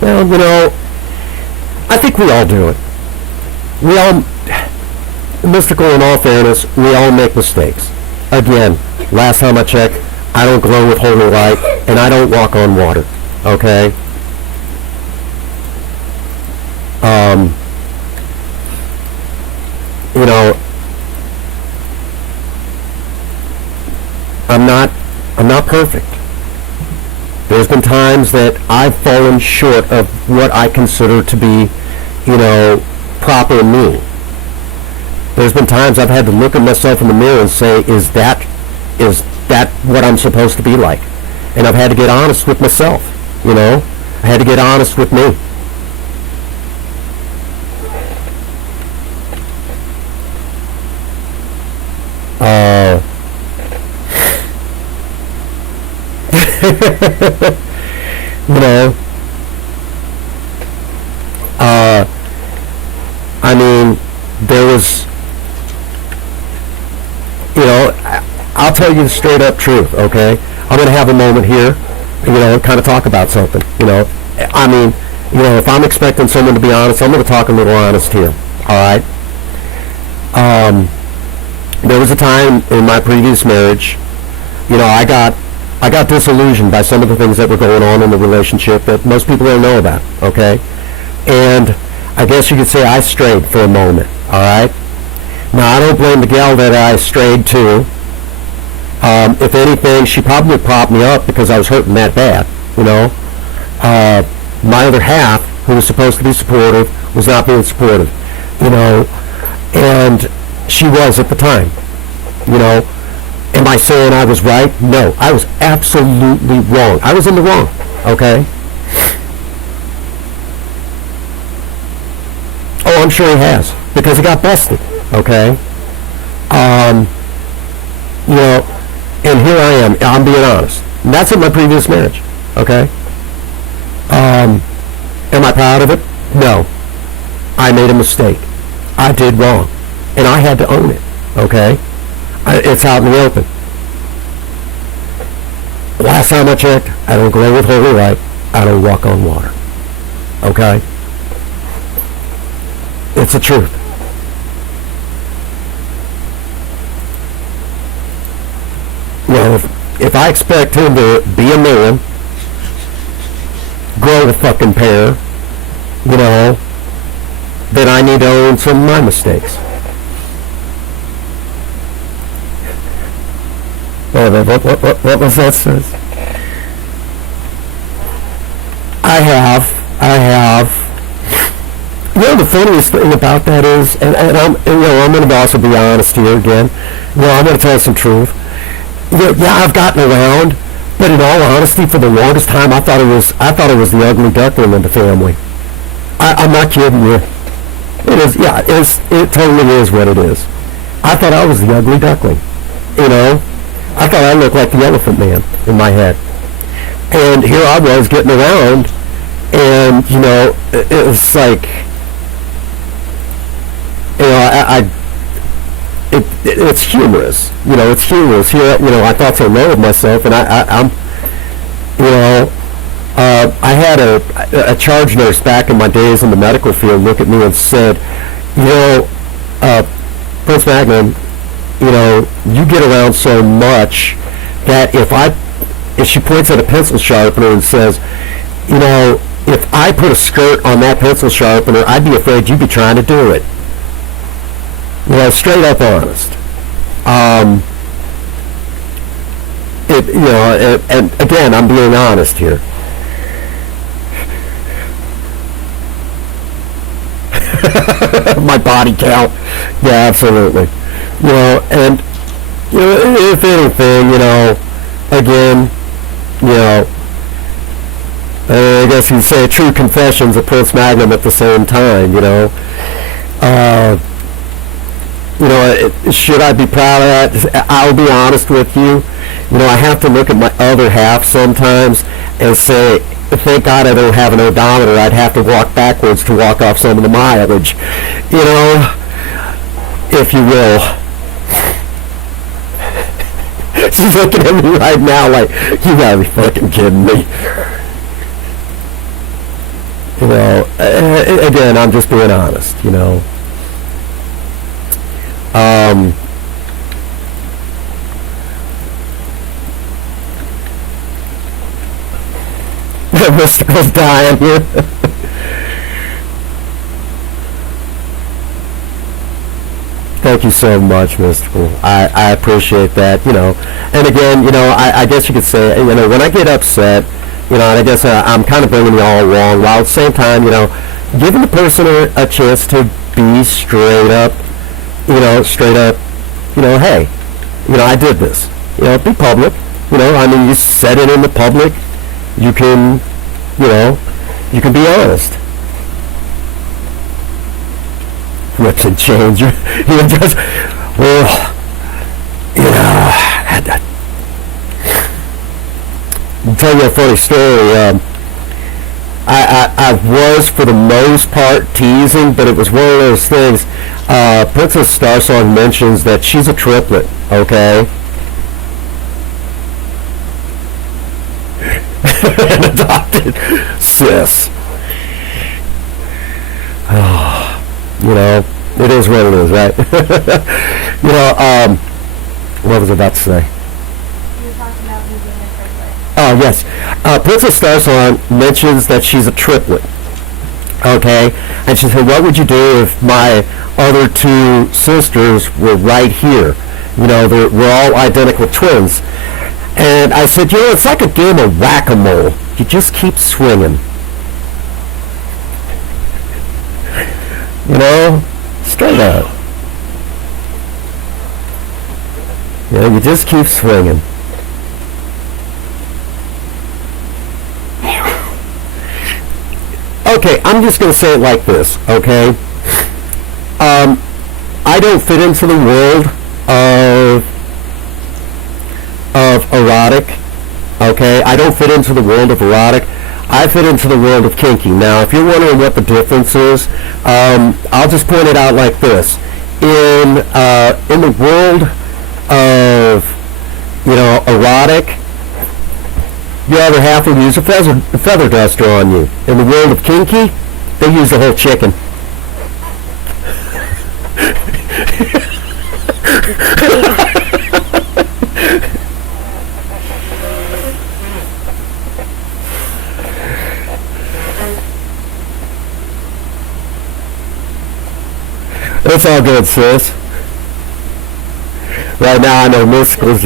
Well, you know, I think we all do it. We all, Mystical, in all fairness, we all make mistakes. Again, last time I checked, I don't glow with holy light, and I don't walk on water, okay? You know, I'm not perfect. There's been times that I've fallen short of what I consider to be, you know, proper me. There's been times I've had to look at myself in the mirror and say, is that what I'm supposed to be like? And I've had to get honest with myself, you know? I had to get honest with me. You know, I mean, there was, you know, I'll tell you the straight up truth, okay? I'm going to have a moment here, you know, and kind of talk about something, you know. I mean, you know, if I'm expecting someone to be honest, I'm going to talk a little honest here, all right? There was a time in my previous marriage, you know, I got disillusioned by some of the things that were going on in the relationship that most people don't know about, okay? And I guess you could say I strayed for a moment, all right? Now, I don't blame the gal that I strayed to. If anything, she probably propped me up because I was hurting that bad, you know? My other half, who was supposed to be supportive, was not being supportive, you know? And she was at the time, you know? Am I saying I was right? No, I was absolutely wrong. I was in the wrong, okay? Oh, I'm sure he has, because he got busted, okay? You know, and here I am, I'm being honest. And that's in my previous marriage, okay? Am I proud of it? No. I made a mistake. I did wrong. And I had to own it, okay? It's out in the open. Last time I checked, I don't glow with holy light. I don't walk on water. Okay? It's the truth. Well, if I expect him to be a man, grow a fucking pair, you know, then I need to own some of my mistakes. What was that, sis? I have. You know, the funniest thing about that is, and I'm going to also be honest here again. You know, I'm going to tell you some truth. Yeah, I've gotten around, but in all honesty, for the longest time, I thought it was the ugly duckling in the family. I'm not kidding you. It is, yeah, it totally is what it is. I thought I was the ugly duckling, you know? I thought I looked like the Elephant Man in my head. And here I was getting around, and, you know, it was like, you know, it's humorous. You know, it's humorous. Here, you know, I thought so low of myself, and I'm, you know, I had a charge nurse back in my days in the medical field look at me and said, you know, Prince Magnum, you know, you get around so much that if she points at a pencil sharpener and says, you know, if I put a skirt on that pencil sharpener, I'd be afraid you'd be trying to do it. Well, straight up honest. You know, and again, I'm being honest here. My body count. Yeah, absolutely. You know, and, you know, if anything, you know, again, you know, I guess you'd say true confessions of Prince Magnum at the same time, you know. You know, should I be proud of that? I'll be honest with you. You know, I have to look at my other half sometimes and say, thank God I don't have an odometer. I'd have to walk backwards to walk off some of the mileage. You know, if you will. She's looking at me right now like, you gotta be fucking kidding me. You know, again, I'm just being honest, you know. Mystical's dying here. Thank you so much, Mystical. I appreciate that, you know. And again, you know, I guess you could say, you know, when I get upset, you know, and I guess I'm kind of bringing you all along, while at the same time, you know, giving the person a chance to be straight up, you know, hey, you know, I did this. You know, be public. You know, I mean, you said it in the public. You can, you know, you can be honest. Whips and chains. You just, well, you know, I'll tell you a funny story. I was, for the most part, teasing, but it was one of those things. Princess Starsong mentions that she's a triplet, okay? An adopted sis. Oh, you know, it is what it is, right? You know, what was I about to say? You were talking about me being a triplet. Oh, yes. Princess Starsong mentions that she's a triplet. Okay? And she said, what would you do if my other two sisters were right here? You know, we're all identical twins. And I said, you know, it's like a game of whack-a-mole. You just keep swinging. You know? Straight up. You know, you just keep swinging. Okay, I'm just going to say it like this, okay? I don't fit into the world of erotic, okay? I don't fit into the world of erotic. I fit into the world of kinky. Now, if you're wondering what the difference is, I'll just point it out like this. In the world of, you know, erotic, your other half will use a feather duster on you. In the world of kinky, they use the whole chicken. It's all good, sis. Right now, I know Mystical's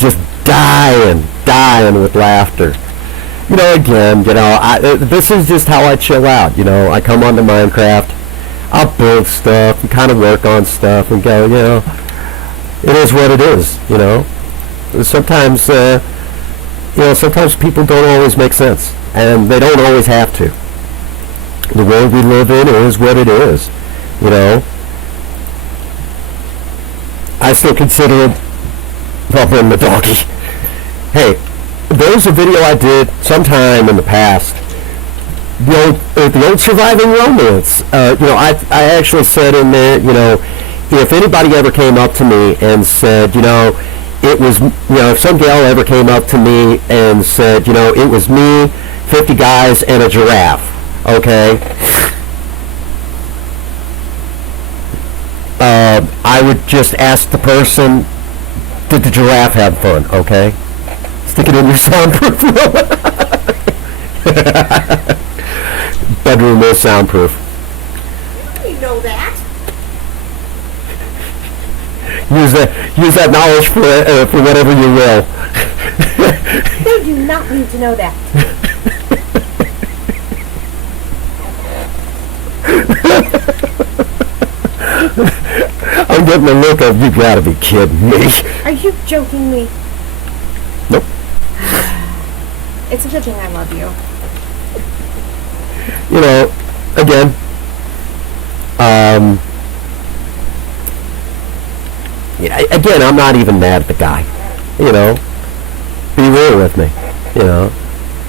just dying with laughter. You know, again, you know, this is just how I chill out. You know, I come onto Minecraft, I'll build stuff and kind of work on stuff and go, you know, it is what it is, you know. Sometimes, you know, sometimes people don't always make sense, and they don't always have to. The world we live in is what it is, you know. I still consider it bumping the doggy. Hey, there's a video I did sometime in the past. The old surviving romance. You know, I actually said in there, you know, if anybody ever came up to me and said, you know, it was, you know, if some gal ever came up to me and said, you know, it was me, 50 guys, and a giraffe, okay? I would just ask the person, did the giraffe have fun, okay? Stick it in your soundproof room. Bedroom is soundproof. You know that. Use that knowledge for whatever you will. They do not need to know that. I'm getting the look of, you gotta be kidding me. Are you joking me? Nope. It's a good thing I love you. You know, again, Um, yeah, again, I'm not even mad at the guy. You know, be real with me. You know,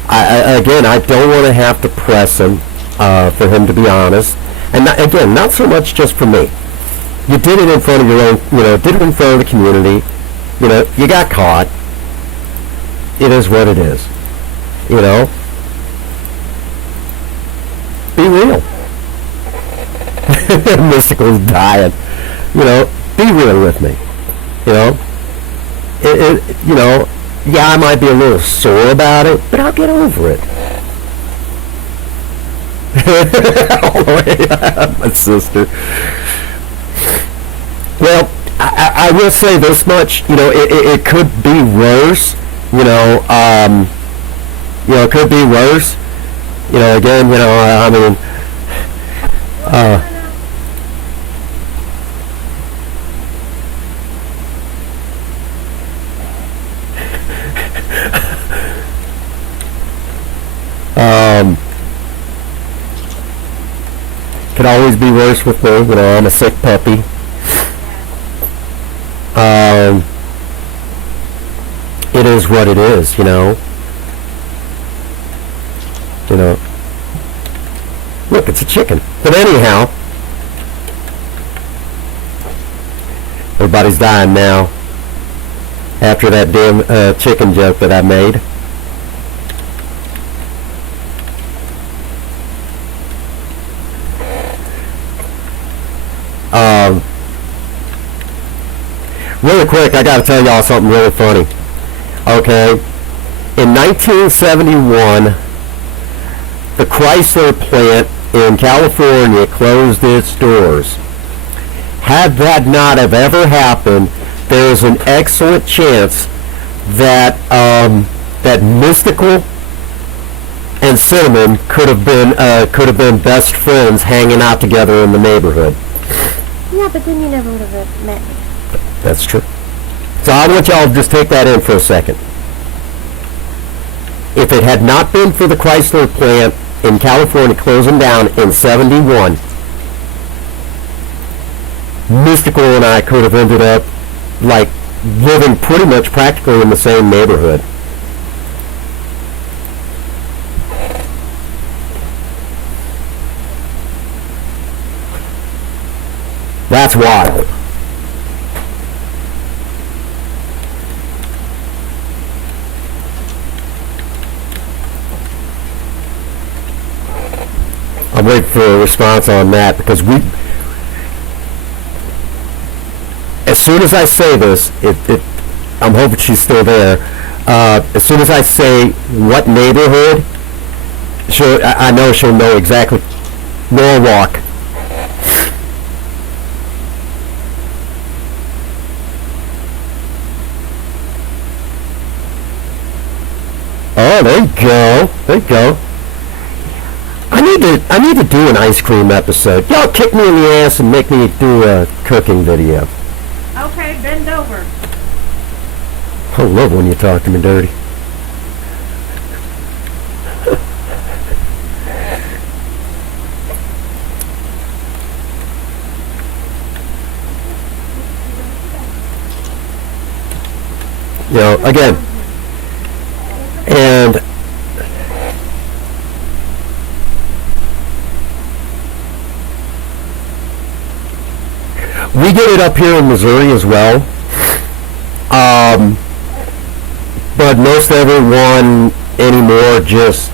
again, I don't want to have to press him for him to be honest. And again, not so much just for me. You did it in front of your own, you know, did it in front of the community. You know, you got caught. It is what it is. You know, be real. Mystical's dying. You know, be real with me. You know, you know, yeah, I might be a little sore about it, but I'll get over it. My sister. Well, I will say this much. You know, it could be worse. You know, it could be worse. You know, again, you know, I mean, could always be worse with me. You know, I'm a sick puppy. It is what it is, you know. You know. Look, it's a chicken. But anyhow, everybody's dying now after that damn chicken joke that I made. Really quick, I gotta tell y'all something really funny. Okay, in 1971, the Chrysler plant in California closed its doors. Had that not have ever happened, there is an excellent chance that that Mystical and Cinnamon could have been best friends hanging out together in the neighborhood. Yeah, but then you never would have met me. That's true. So I want y'all to just take that in for a second. If it had not been for the Chrysler plant in California closing down in 71, Mystical and I could have ended up like living pretty much practically in the same neighborhood. That's wild. I'm waiting for a response on that because as soon as I say this, I'm hoping she's still there. As soon as I say what neighborhood, I know she'll know exactly. Norwalk. Oh, there you go. There you go. I need to do an ice cream episode. Y'all kick me in the ass and make me do a cooking video. Okay, bend over. I love when you talk to me dirty. You know, again, and we get it up here in Missouri as well. But most everyone anymore just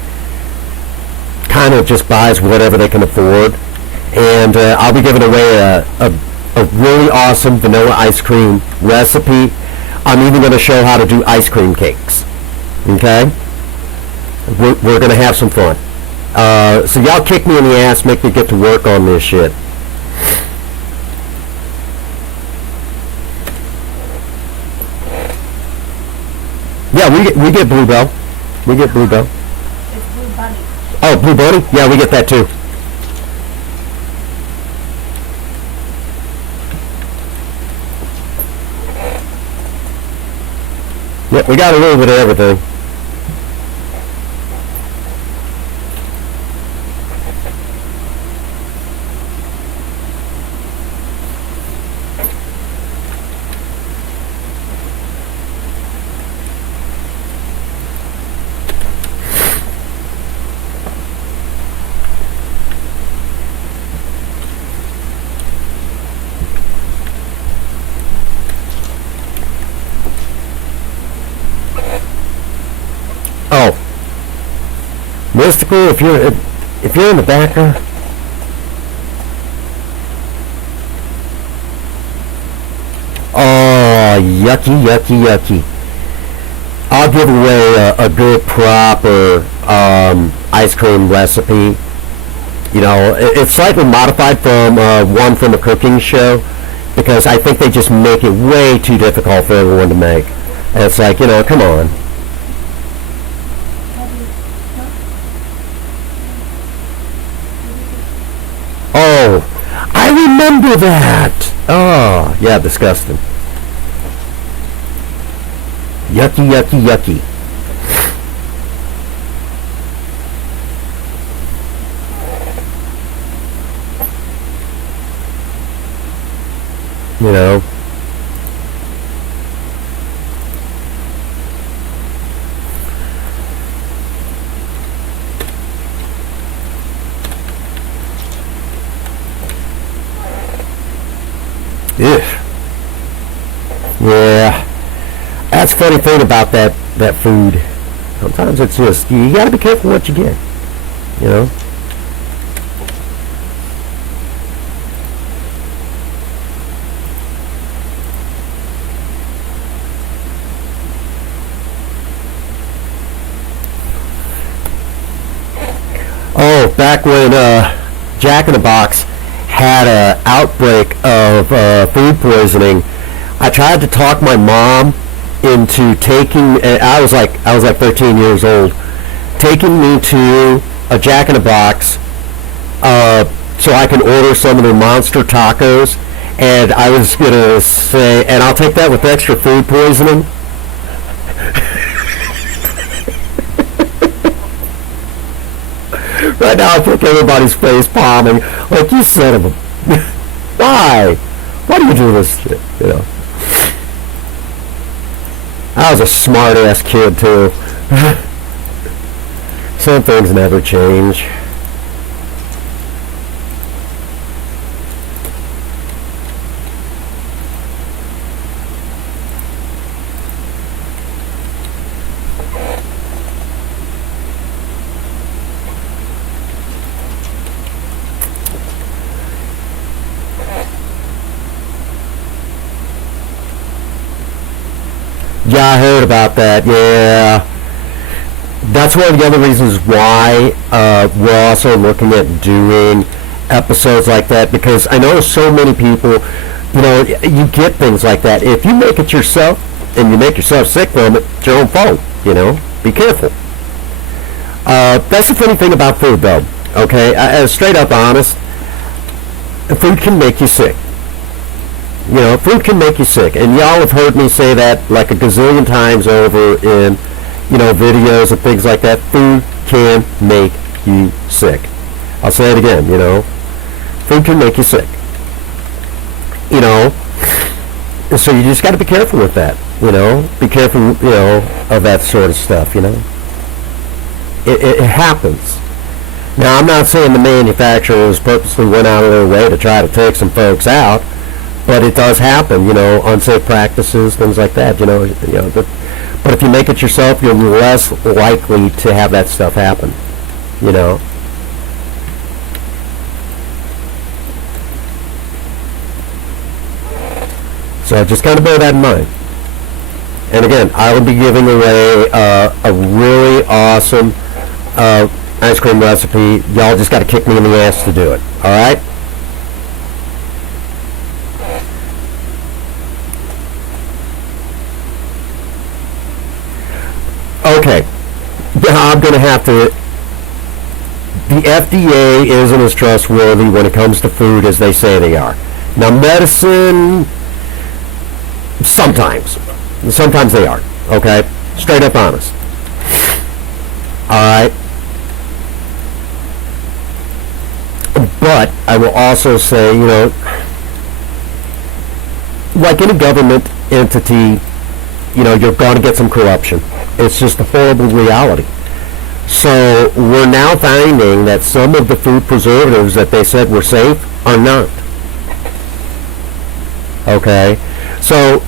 kind of just buys whatever they can afford. And I'll be giving away a really awesome vanilla ice cream recipe. I'm even going to show how to do ice cream cakes. Okay? We're going to have some fun. So y'all kick me in the ass, make me get to work on this shit. Yeah, we get Bluebell. We get Bluebell. It's Blue Bunny. Oh, Blue Bunny? Yeah, we get that too. Yeah, we got a little bit of everything. Mystical, if you're in the background. Oh, yucky, yucky, yucky. I'll give away a good proper ice cream recipe. You know, it's slightly modified from one from a cooking show, because I think they just make it way too difficult for everyone to make. And it's like, you know, come on. Oh, I remember that. Oh, yeah, disgusting. Yucky, yucky, yucky. You know. Ugh. Yeah. That's the funny thing about that food. Sometimes it's just, you gotta be careful what you get. You know? Oh, back when Jack in the Box had an outbreak of food poisoning, I tried to talk my mom into taking. I was like 13 years old, taking me to a Jack in the Box so I can order some of their monster tacos, and I was gonna say, and I'll take that with extra food poisoning. Right now, I think everybody's face palming, like, you son of a... Why? Why do you do this shit, you know? I was a smart-ass kid, too. Some things never change. Yeah, I heard about that. Yeah, that's one of the other reasons why we're also looking at doing episodes like that, because I know so many people, you know, you get things like that. If you make it yourself and you make yourself sick from it, it's your own fault. You know, be careful. That's the funny thing about food, though. Okay, straight up honest, food can make you sick. You know, food can make you sick, and y'all have heard me say that like a gazillion times over in, you know, videos and things like that. Food can make you sick. I'll say it again, you know. Food can make you sick. You know, so you just got to be careful with that, you know. Be careful, you know, of that sort of stuff, you know. It happens. Now, I'm not saying the manufacturers purposely went out of their way to try to take some folks out, but it does happen, you know, unsafe practices, things like that, you know. But if you make it yourself, you're less likely to have that stuff happen, you know. So just kind of bear that in mind. And again, I will be giving away a really awesome ice cream recipe. Y'all just got to kick me in the ass to do it, all right? Okay, I'm going to have to... The FDA isn't as trustworthy when it comes to food as they say they are. Now, medicine, sometimes they are, okay? Straight up honest. Alright? But I will also say, you know, like any government entity, you know, you're going to get some corruption. It's just a horrible reality. So we're now finding that some of the food preservatives that they said were safe are not. Okay? So,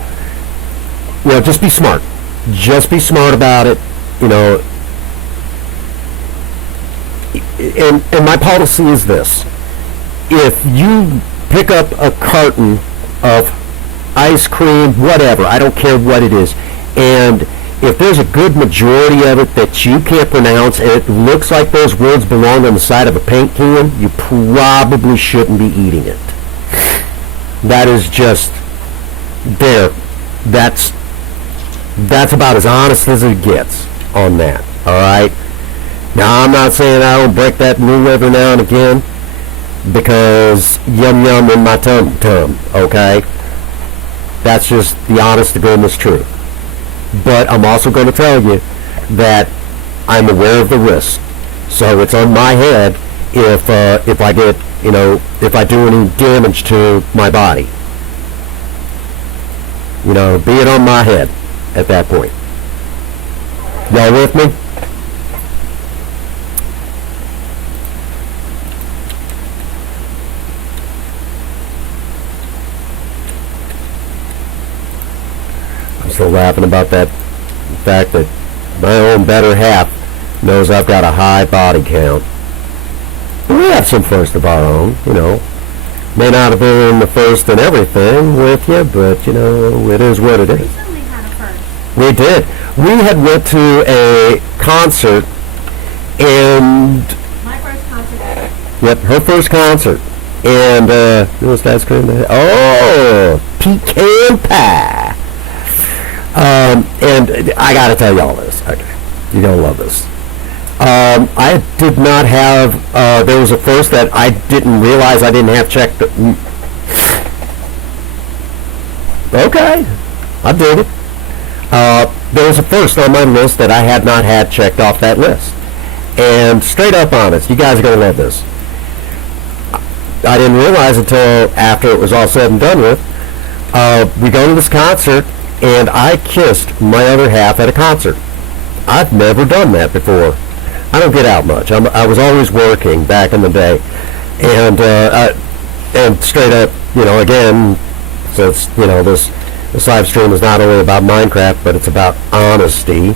you know, just be smart. Just be smart about it. You know, and my policy is this: if you pick up a carton of ice cream, whatever, I don't care what it is, and if there's a good majority of it that you can't pronounce and it looks like those words belong on the side of a paint can, you probably shouldn't be eating it. That is just there. That's about as honest as it gets on that. All right. Now I'm not saying I don't break that rule every now and again, because yum yum in my tum. Okay. That's just the honest to goodness truth. But I'm also going to tell you that I'm aware of the risk. So it's on my head if I get, if I do any damage to my body. Be it on my head at that point. Y'all with me? I'm still laughing about that fact that my own better half knows I've got a high body count. We have some first of our own, May not have been the first in everything with you, but, it is what it is. Recently had a first. We did. We had went to a concert, and, My first concert. yep, her first concert. And, what was that screen there? Oh, pecan pie. And I gotta tell y'all this. Okay. You're gonna love this. I did not have, there was a first that I didn't realize I didn't have checked. Okay. I did it. There was a first on my list that I had not had checked off that list. And straight up honest, you guys are gonna love this. I didn't realize until after it was all said and done with. We go to this concert, and I kissed my other half at a concert. I've never done that before. I don't get out much. I was always working back in the day, and straight up, again, since this live stream is not only about Minecraft, but it's about honesty.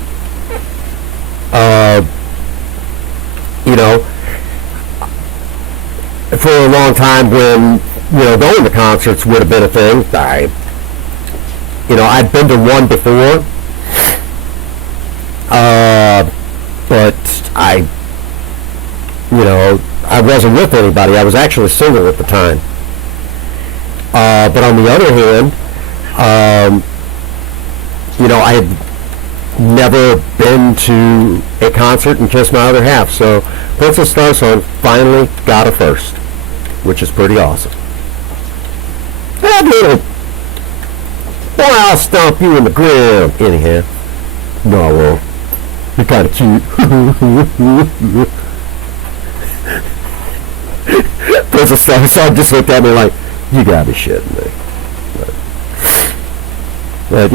For a long time when going to concerts would have been a thing. I'd been to one before. But I wasn't with anybody. I was actually single at the time. But on the other hand, I had never been to a concert and kissed my other half. So Princess Starsong finally got a first, which is pretty awesome. Yeah, dude. Boy, I'll stomp you in the grill. Anyhow. No, I won't. You're kind of cute. Princess Starsong just looked at me like, you gotta be shitting me. But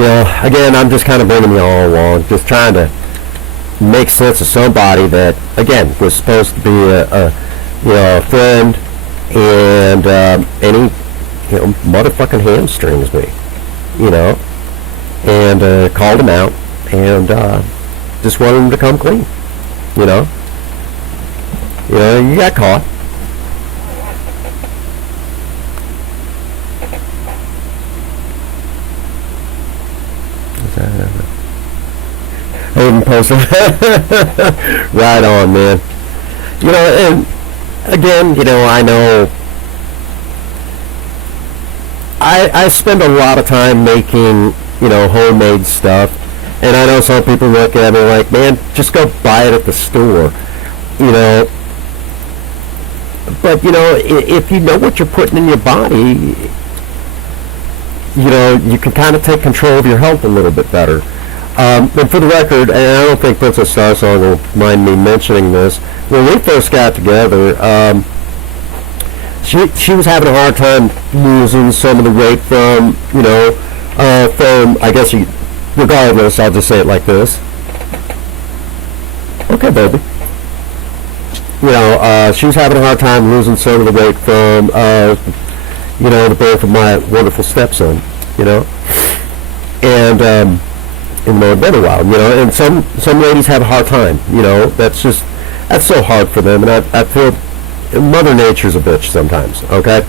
again, I'm just kind of bringing you all along, just trying to make sense of somebody that, again, was supposed to be a friend, and he, motherfucking hamstrings me, and called him out, and just wanted him to come clean, you got caught. Hayden posted. Right on, man. And again, I know I spend a lot of time making, homemade stuff, and I know some people look at me like, man, just go buy it at the store, But, if you know what you're putting in your body, you can kind of take control of your health a little bit better. And for the record, and I don't think Princess Starsong will mind me mentioning this, when we first got together, she was having a hard time losing some of the weight from, I guess, regardless, I'll just say it like this. Okay, baby. She was having a hard time losing some of the weight from, the birth of my wonderful stepson, and, it's been a while, and some ladies have a hard time, that's just That's so hard for them, and I feel Mother Nature's a bitch sometimes, okay?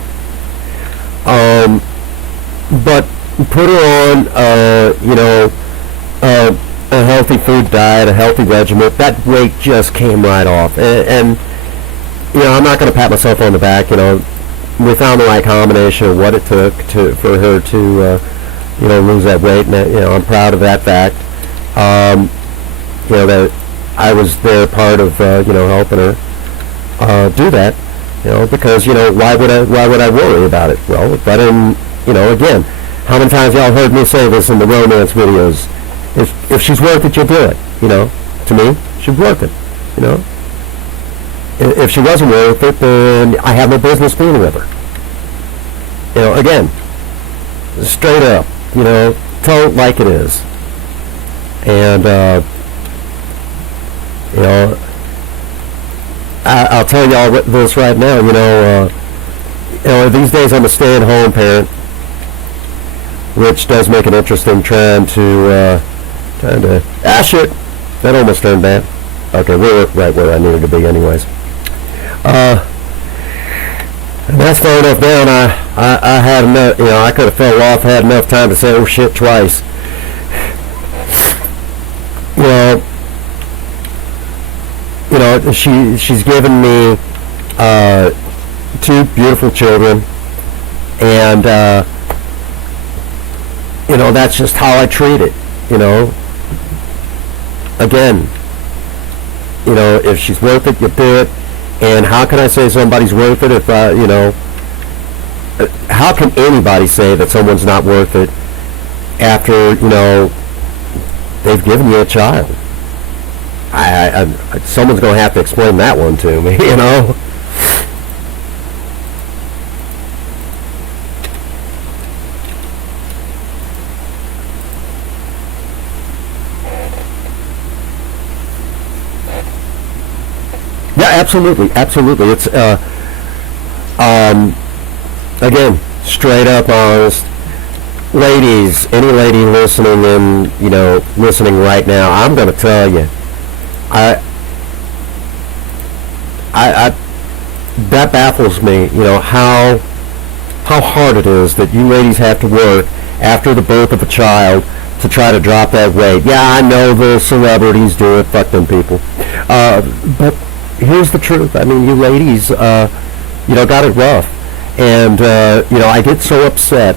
But put her on, a healthy food diet, a healthy regimen. That weight just came right off. And I'm not going to pat myself on the back. We found the right combination of what it took for her to, lose that weight. And, I'm proud of that fact. That I was there part of, helping her do that. Because, why would I worry about it? Well, if I didn't, again, how many times y'all heard me say this in the romance videos? If she's worth it, you'll do it. To me, she's worth it. If she wasn't worth it, then I have no business being with her. Again, straight up, tell it like it is. And, I'll tell y'all this right now, these days I'm a stay-at-home parent, which does make it interesting trying to, shit, that almost turned bad. Okay, we're right where I needed to be anyways. And that's far enough down. I had enough, I could have fell off, had enough time to say, oh shit, twice. She's given me, 2 beautiful children, and, that's just how I treat it, Again, if she's worth it, you do it. And how can I say somebody's worth it if how can anybody say that someone's not worth it after, they've given you a child? Someone's going to have to explain that one to me, Yeah, absolutely. It's, again, straight up honest. Ladies, any lady listening in, listening right now, I'm going to tell you, that baffles me, how hard it is that you ladies have to work after the birth of a child to try to drop that weight. Yeah, I know the celebrities do it, fuck them people. But here's the truth. I mean, you ladies, got it rough. And, I get so upset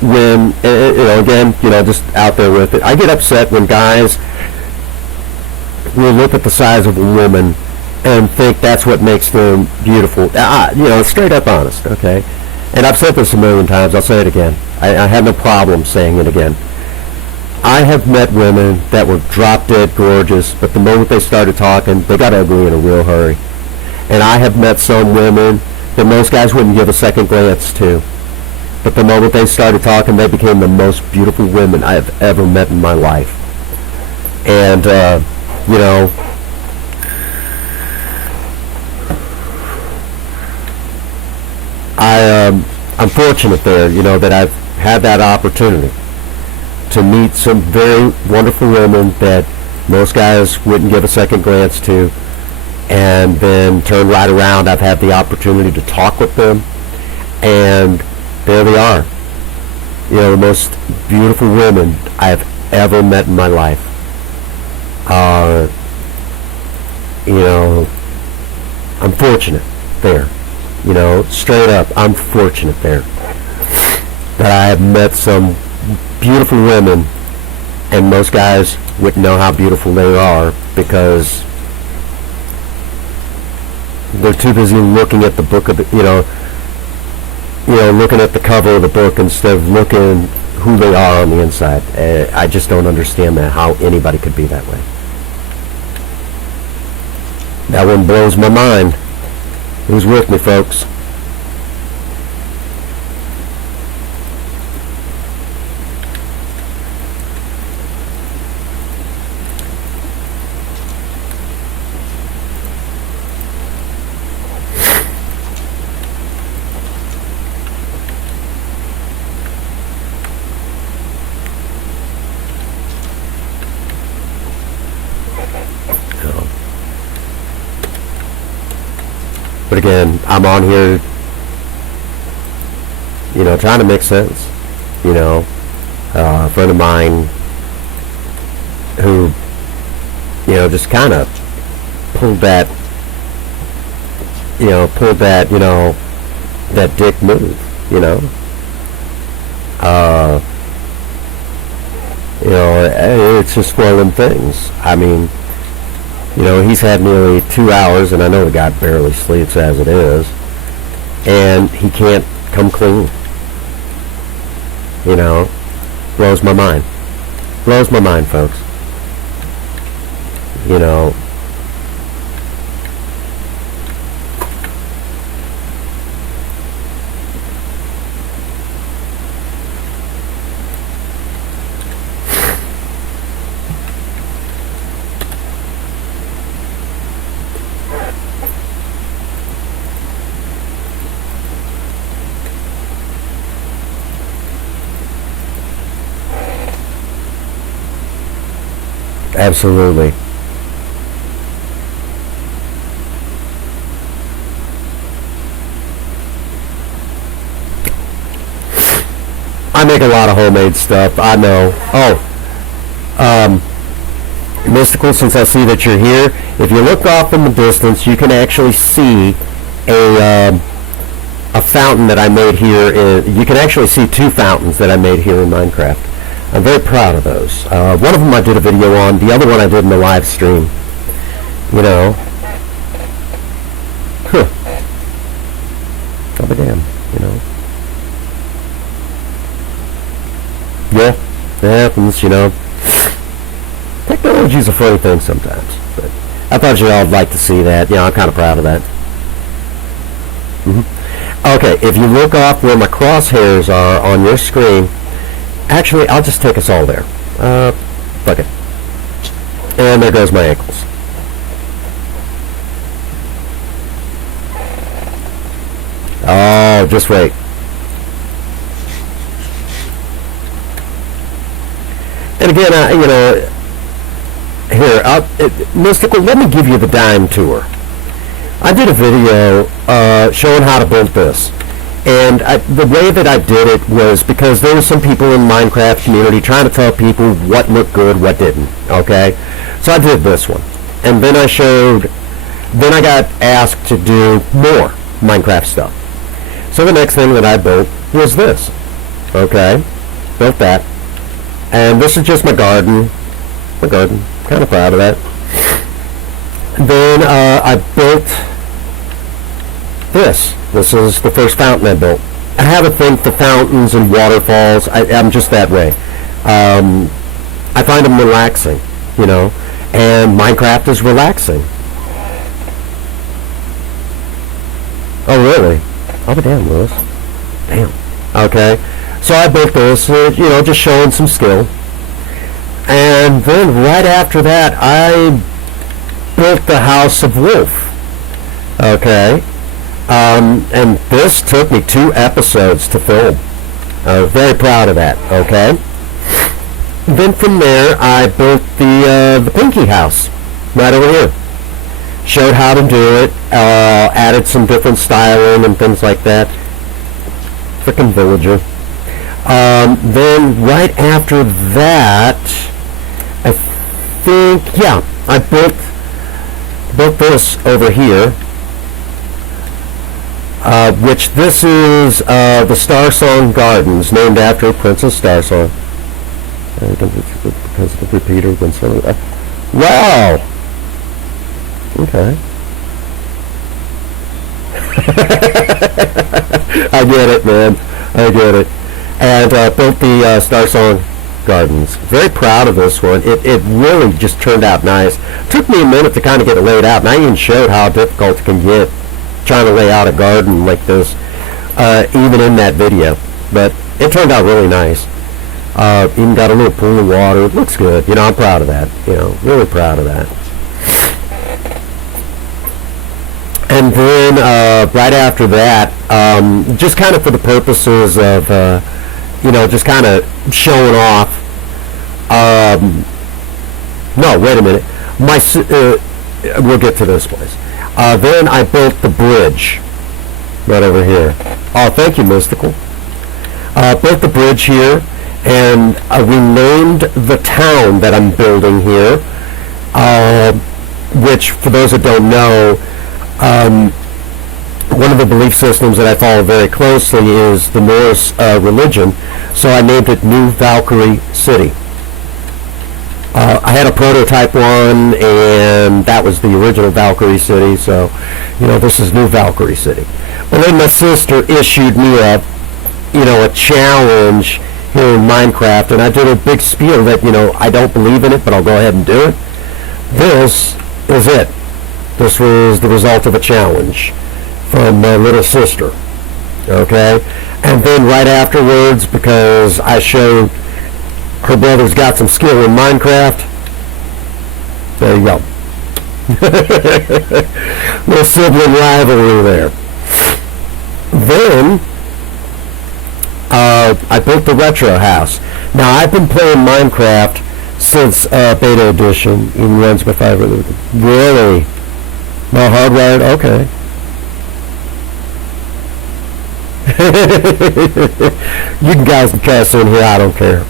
when, again, just out there with it. I get upset when guys will look at the size of a woman and think that's what makes them beautiful. Straight up honest, okay? And I've said this a million times. I'll say it again. I have no problem saying it again. I have met women that were drop dead gorgeous, but the moment they started talking, they got ugly in a real hurry. And I have met some women that most guys wouldn't give a second glance to. But the moment they started talking, they became the most beautiful women I have ever met in my life. And, I'm fortunate there, that I've had that opportunity to meet some very wonderful women that most guys wouldn't give a second glance to, and then turn right around. I've had the opportunity to talk with them, and there they are. The most beautiful women I've ever met in my life. I'm fortunate there. Straight up, I'm fortunate there that I have met some beautiful women, and most guys wouldn't know how beautiful they are because they're too busy looking at the book of looking at the cover of the book instead of looking who they are on the inside. I just don't understand that, how anybody could be that way. That one blows my mind. Who's with me, folks? But again, I'm on here, trying to make sense. A friend of mine who, just kind of pulled that, that dick move, it's just one of them things. I mean, he's had nearly 2 hours, and I know the guy barely sleeps as it is, and he can't come clean. Blows my mind. Blows my mind, folks. Absolutely. I make a lot of homemade stuff. I know. Mystical, since I see that you're here, if you look off in the distance, you can actually see a fountain that I made here. You can actually see 2 fountains that I made here in Minecraft. I'm very proud of those. One of them I did a video on. The other one I did in the live stream. I'll be damned, Yeah, it happens, Technology's a funny thing sometimes. But I thought you all would like to see that. I'm kind of proud of that. Okay, if you look off where my crosshairs are on your screen, actually, I'll just take us all there. Fuck it. And there goes my ankles. Oh, just wait. And again, Mystical, let me give you the dime tour. I did a video showing how to build this. And the way that I did it was because there were some people in the Minecraft community trying to tell people what looked good, what didn't, okay? So I did this one. And then I got asked to do more Minecraft stuff. So the next thing that I built was this, okay? Built that. And this is just my garden. Kind of proud of that. Then I built this. This is the first fountain I built. I have a thing for fountains and waterfalls. I'm just that way. I find them relaxing, and Minecraft is relaxing. Oh, really? I'll be damned, Lewis. Damn. Okay. So I built this, just showing some skill. And then right after that, I built the House of Wolf. Okay. And this took me 2 episodes to film. Very proud of that, okay? Then from there, I built the Pinky House, right over here. Showed how to do it, added some different styling and things like that. Frickin' villager. Then right after that, I think, I built this over here. Which this is the Starsong Gardens, named after Princess Starsong. Because of the repeater, then so. Wow. Okay. I get it, man. I get it. And built the Starsong Gardens. Very proud of this one. It really just turned out nice. Took me a minute to kind of get it laid out, and I even showed how difficult it can get trying to lay out a garden like this, even in that video. But it turned out really nice. Even got a little pool of water. It looks good. I'm proud of that. Really proud of that. And then right after that, just kind of for the purposes of, just kind of showing off. No, wait a minute. We'll get to this place. Then I built the bridge right over here. Oh, thank you, Mystical. Built the bridge here, and we named the town that I'm building here, which, for those that don't know, one of the belief systems that I follow very closely is the Norse religion, so I named it New Valkyrie City. I had a prototype one, and that was the original Valkyrie City, so, this is New Valkyrie City. Well, then my sister issued me a challenge here in Minecraft, and I did a big spiel that, I don't believe in it, but I'll go ahead and do it. This is it. This was the result of a challenge from my little sister, okay? And then right afterwards, because I showed her brother's got some skill in Minecraft, there you go. Little sibling rivalry there. Then, I built the retro house. Now, I've been playing Minecraft since beta edition, even runs with 5. Really? No hardwired? Okay. You guys can cuss in here, I don't care.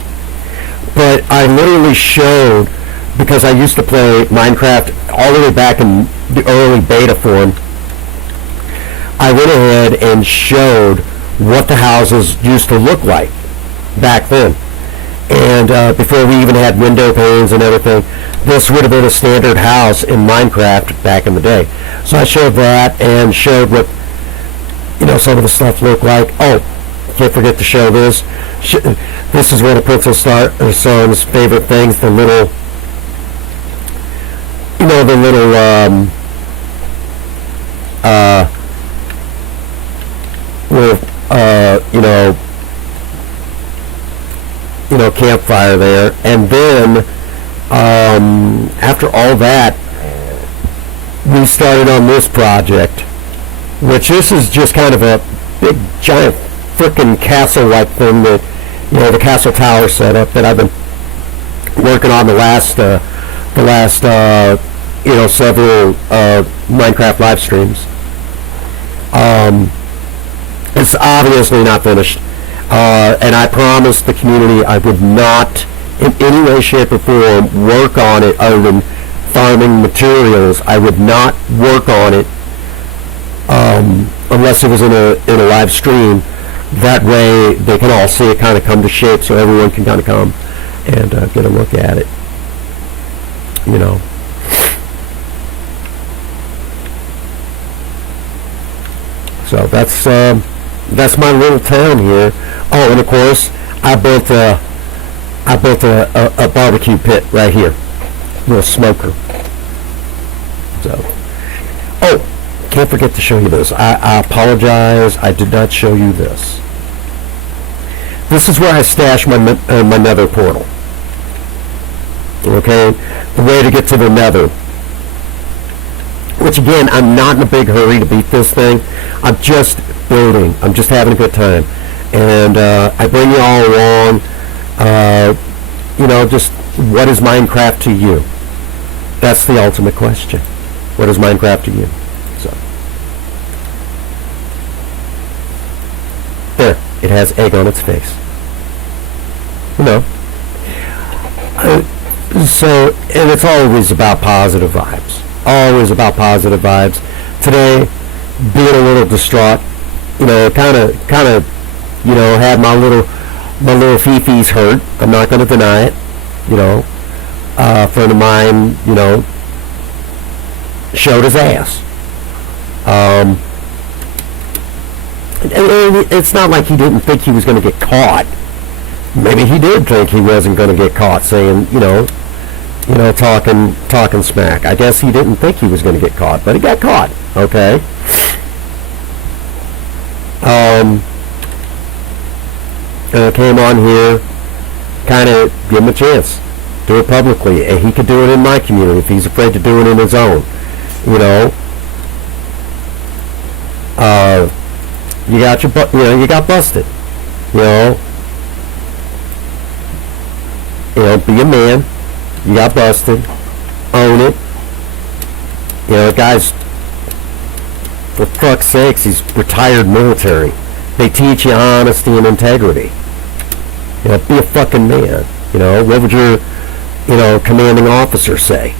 But I literally showed, because I used to play Minecraft all the way back in the early beta form, I went ahead and showed what the houses used to look like back then. And before we even had window panes and everything, this would have been a standard house in Minecraft back in the day. So I showed that and showed what some of the stuff looked like. Oh, can't forget to show this. This is one of Princess Star's favorite things, the little, campfire there. And then, after all that, we started on this project, which this is just kind of a big, giant, frickin' castle-like thing that, the castle tower setup that I've been working on the last several Minecraft live streams. It's obviously not finished, and I promised the community I would not, in any way, shape, or form, work on it other than farming materials. I would not work on it unless it was in a live stream. That way they can all see it kind of come to shape, so everyone can kind of come and get a look at it. So that's my little town here. Oh, and of course I built a barbecue pit right here, little smoker. So, oh, can't forget to show you this. I apologize, I did not show you this. This is where I stash my nether portal. Okay, the way to get to the nether. Which again, I'm not in a big hurry to beat this thing. I'm just building. I'm just having a good time. And I bring you all along. Just what is Minecraft to you? That's the ultimate question. What is Minecraft to you? So there, it has egg on its face. So, and it's always about positive vibes. Always about positive vibes. Today, being a little distraught, kind of, had my little fifis hurt. I'm not going to deny it. A friend of mine, showed his ass. And it's not like he didn't think he was going to get caught. Maybe he did think he wasn't going to get caught saying, talking smack. I guess he didn't think he was going to get caught, but he got caught. Okay. Came on here, kind of give him a chance. Do it publicly. And he could do it in my community if he's afraid to do it in his own. You got you got busted. Be a man. You got busted. Own it. Guys, For fuck's sakes, he's retired military. They teach you honesty and integrity. You know, be a fucking man. You know, what would your, commanding officer say?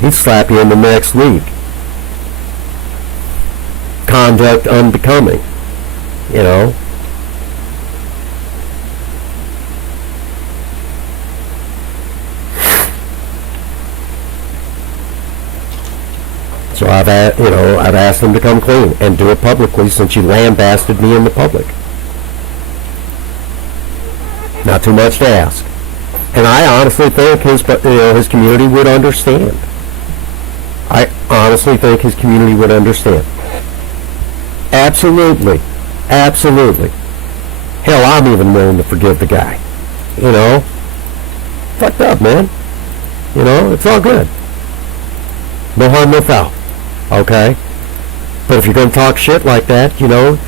He'd slap you in the next league. Conduct unbecoming. You know? So I've asked him to come clean and do it publicly since you lambasted me in the public. Not too much to ask. And I honestly think his community would understand. I honestly think his community would understand. Absolutely. Absolutely. Hell, I'm even willing to forgive the guy. You know? Fucked up, man. You know, it's all good. No harm, no foul. Okay? But if you're going to talk shit like that, and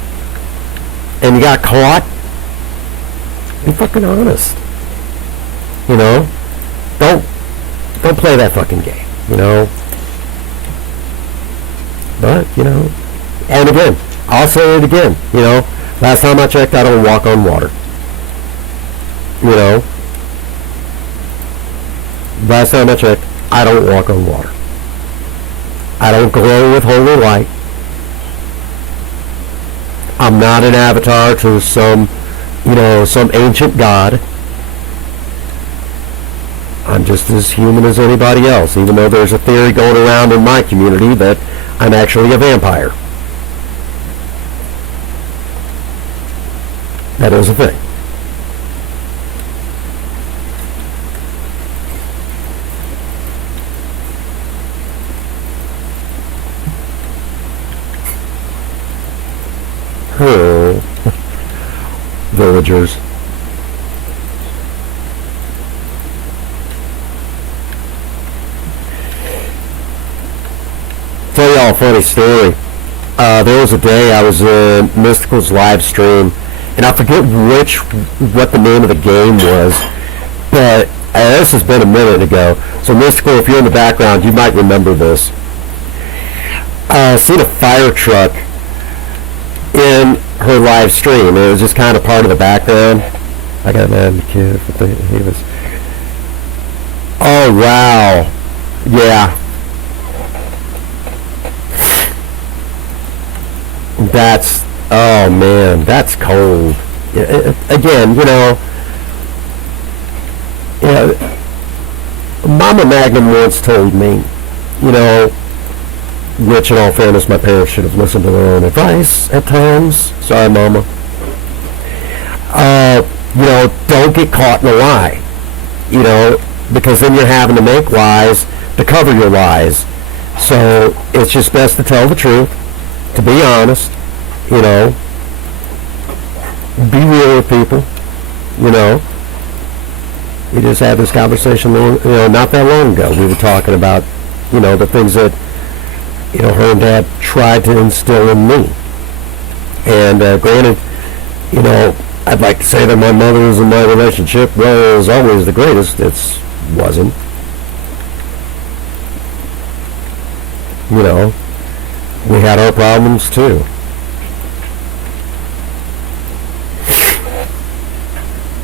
you got caught, be fucking honest. You know? Don't play that fucking game, But, and again, I'll say it again, last time I checked, I don't walk on water. Last time I checked, I don't walk on water. I don't glow with holy light. I'm not an avatar to some ancient god. I'm just as human as anybody else, even though there's a theory going around in my community that I'm actually a vampire. That is a thing. Villagers. Tell y'all a funny story. There was a day I was in Mystical's live stream, and I forget what the name of the game was, but this has been a minute ago. So Mystical, if you're in the background, you might remember this. Seen a fire truck in her live stream. It was just kind of part of the background. I got mad at the kid. He was. Oh wow, yeah. Oh man, that's cold. Again, Mama Magnum once told me, which in all fairness, my parents should have listened to their own advice at times. Sorry, Mama. Don't get caught in a lie. Because then you're having to make lies to cover your lies. So it's just best to tell the truth, to be honest, be real with people, We just had this conversation, not that long ago. We were talking about, the things that her and Dad tried to instill in me. And granted, I'd like to say that my mother's and my relationship was always the greatest. It wasn't. We had our problems too.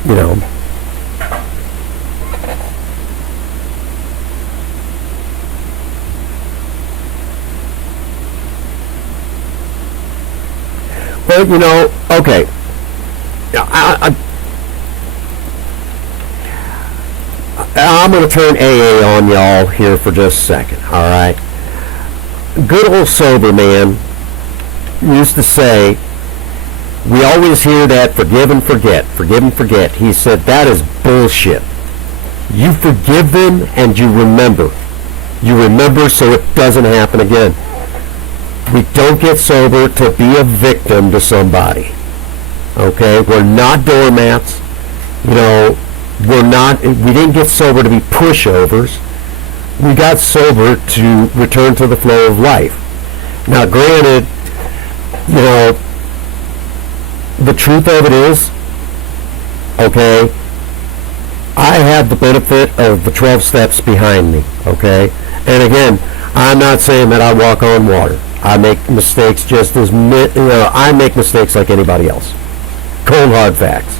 Well, okay. I'm going to turn AA on y'all here for just a second, all right? Good old sober man used to say, we always hear that forgive and forget, forgive and forget. He said, that is bullshit. You forgive them and you remember. You remember so it doesn't happen again. We don't get sober to be a victim to somebody. Okay? We're not doormats. We didn't get sober to be pushovers. We got sober to return to the flow of life. Now, granted, the truth of it is, okay, I have the benefit of the 12 steps behind me, okay? And again, I'm not saying that I walk on water. I make mistakes just as I make mistakes like anybody else. Cold hard facts.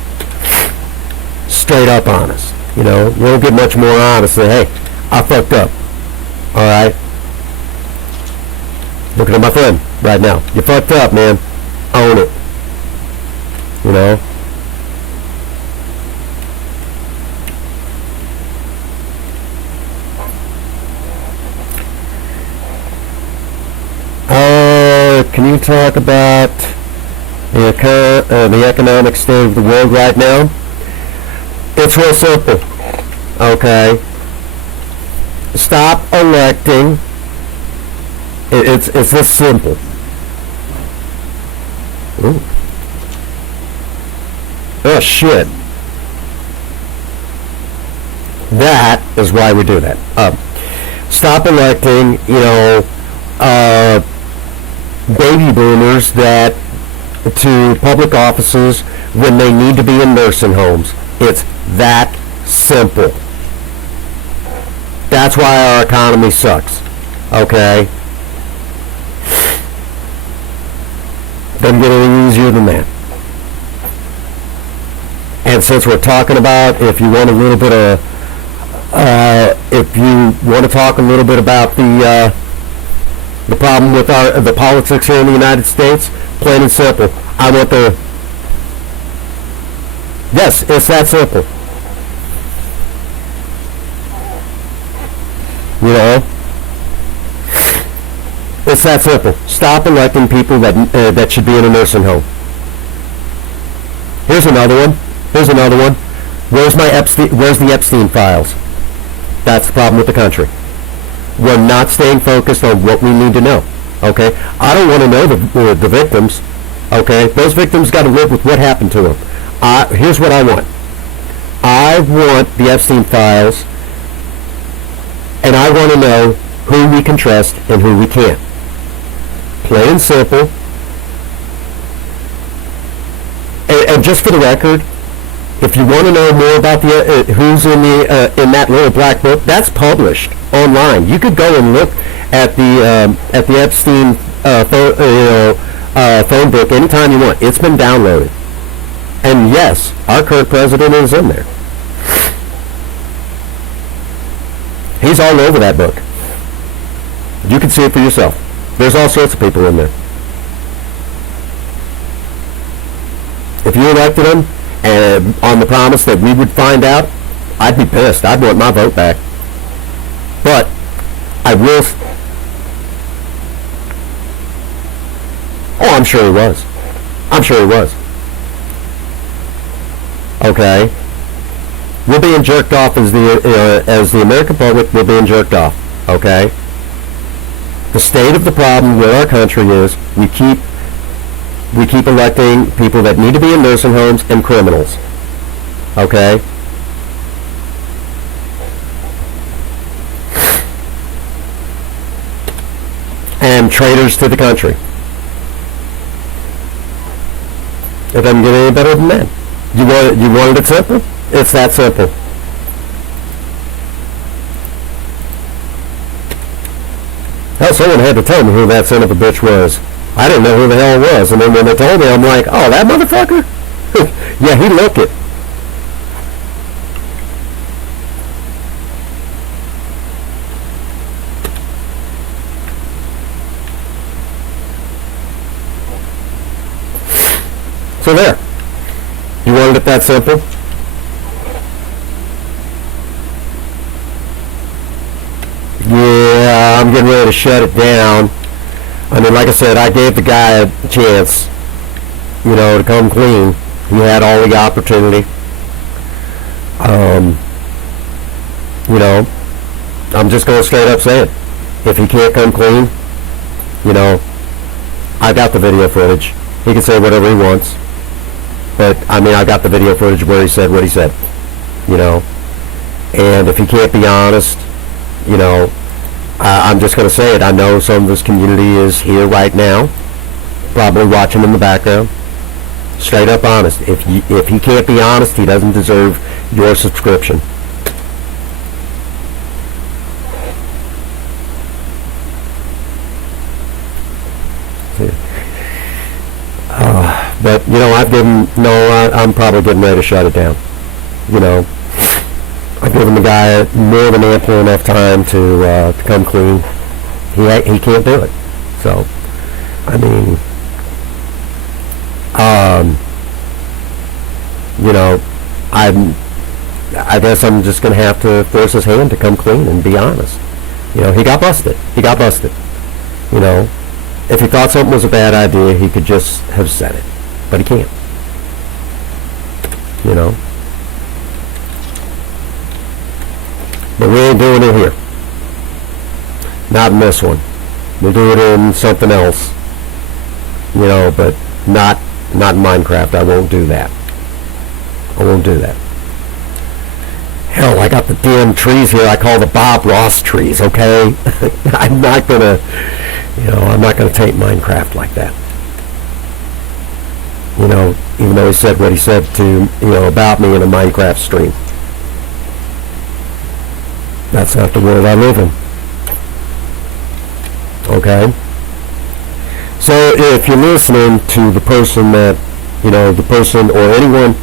Straight up honest. You don't get much more honest than, hey, I fucked up. All right. Looking at my friend right now. You fucked up, man. Own it. You know. Can you talk about the economic state of the world right now? It's real simple. Okay. Stop electing. It's this simple. Ooh. Oh shit. That is why we do that. Stop electing, baby boomers that to public offices when they need to be in nursing homes. It's that simple. That's why our economy sucks. Okay? Doesn't get any easier than that. And since we're talking about, if you want a little bit of, if you want to talk a little bit about the problem with the politics here in the United States, plain and simple. I want the. Yes, it's that simple. It's that simple. Stop electing people that should be in a nursing home. Here's another one. Where's the Epstein files? That's the problem with the country. We're not staying focused on what we need to know. Okay? I don't want to know the victims. Okay? Those victims got to live with what happened to them. Here's what I want. I want the Epstein files, and I want to know who we can trust and who we can't. Plain and simple. And just for the record, if you want to know more about who's in that little black book, that's published online. You could go and look at the Epstein phone book anytime you want. It's been downloaded. And yes, our current president is in there. He's all over that book. You can see it for yourself. There's all sorts of people in there. If you elected him and on the promise that we would find out, I'd be pissed. I'd want my vote back. But I will. Oh, I'm sure he was. Okay. We're being jerked off as the American public. We're being jerked off. Okay. The state of the problem with our country is we keep electing people that need to be in nursing homes and criminals. Okay? And traitors to the country. It doesn't get any better than that. You wanted it simple? It's that simple. Hell, someone had to tell me who that son of a bitch was. I didn't know who the hell it was. And then when they told me, I'm like, oh, that motherfucker? Yeah, he looked it. So there. You wanted it that simple? Yeah, I'm getting ready to shut it down. I mean, like I said, I gave the guy a chance, to come clean. He had all the opportunity. I'm just going to straight up say it. If he can't come clean, I got the video footage. He can say whatever he wants. But, I mean, I got the video footage where he said what he said, And if he can't be honest, I'm just going to say it. I know some of this community is here right now, probably watching in the background. Straight up honest. If he can't be honest, he doesn't deserve your subscription. But, I've given, I'm probably getting ready to shut it down. I've given the guy more than ample enough time to come clean. He can't do it. So, I mean, I guess I'm just going to have to force his hand to come clean and be honest. He got busted. If he thought something was a bad idea, he could just have said it. But he can't. But we ain't doing it here. Not in this one. We'll do it in something else. But not in Minecraft. I won't do that. Hell, I got the damn trees here I call the Bob Ross trees, okay? I'm not gonna take Minecraft like that. Even though he said what he said to, about me in a Minecraft stream. That's not the world I live in. Okay? So if you're listening to the person that, the person or anyone,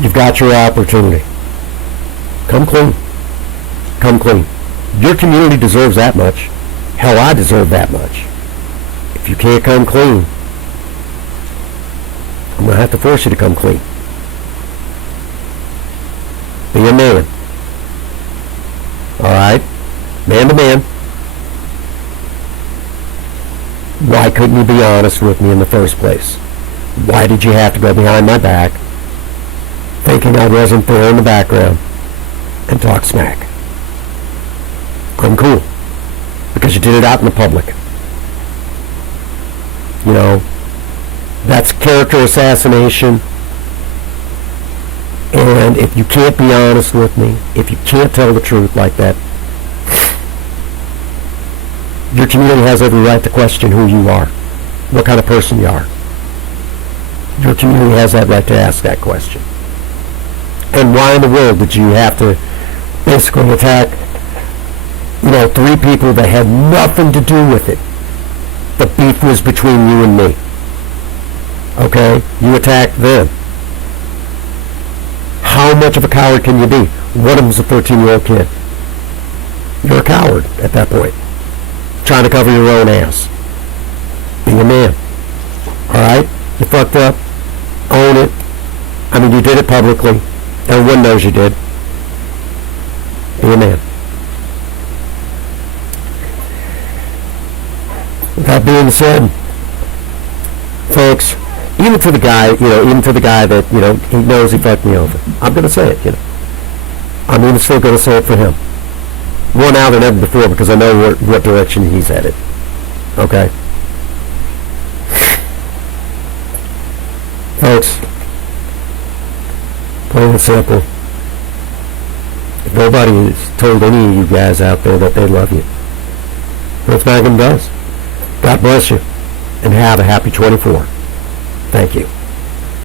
you've got your opportunity. Come clean. Your community deserves that much. Hell, I deserve that much. If you can't come clean, I'm going to have to force you to come clean. Be a man. Alright? Man to man. Why couldn't you be honest with me in the first place? Why did you have to go behind my back, thinking I wasn't there in the background, and talk smack? I'm cool. Because you did it out in the public. That's character assassination. And if you can't be honest with me, if you can't tell the truth like that, your community has every right to question who you are, what kind of person you are. Your community has that right to ask that question. And why in the world did you have to basically attack, 3 people that had nothing to do with it? The beef was between you and me. Okay? You attacked them. How much of a coward can you be? One of them's a 13-year-old kid. You're a coward at that point. Trying to cover your own ass. Be a man. Alright? You fucked up. Own it. I mean, you did it publicly. Everyone knows you did. Be a man. With that being said, folks, even to the guy that, he knows he fucked me over. I'm going to say it, I'm even still going to say it for him. More now than ever before because I know what direction he's headed. Okay? Folks, plain and simple. If nobody has told any of you guys out there that they love you, Vince Magnum does. God bless you, and have a happy 24. Thank you.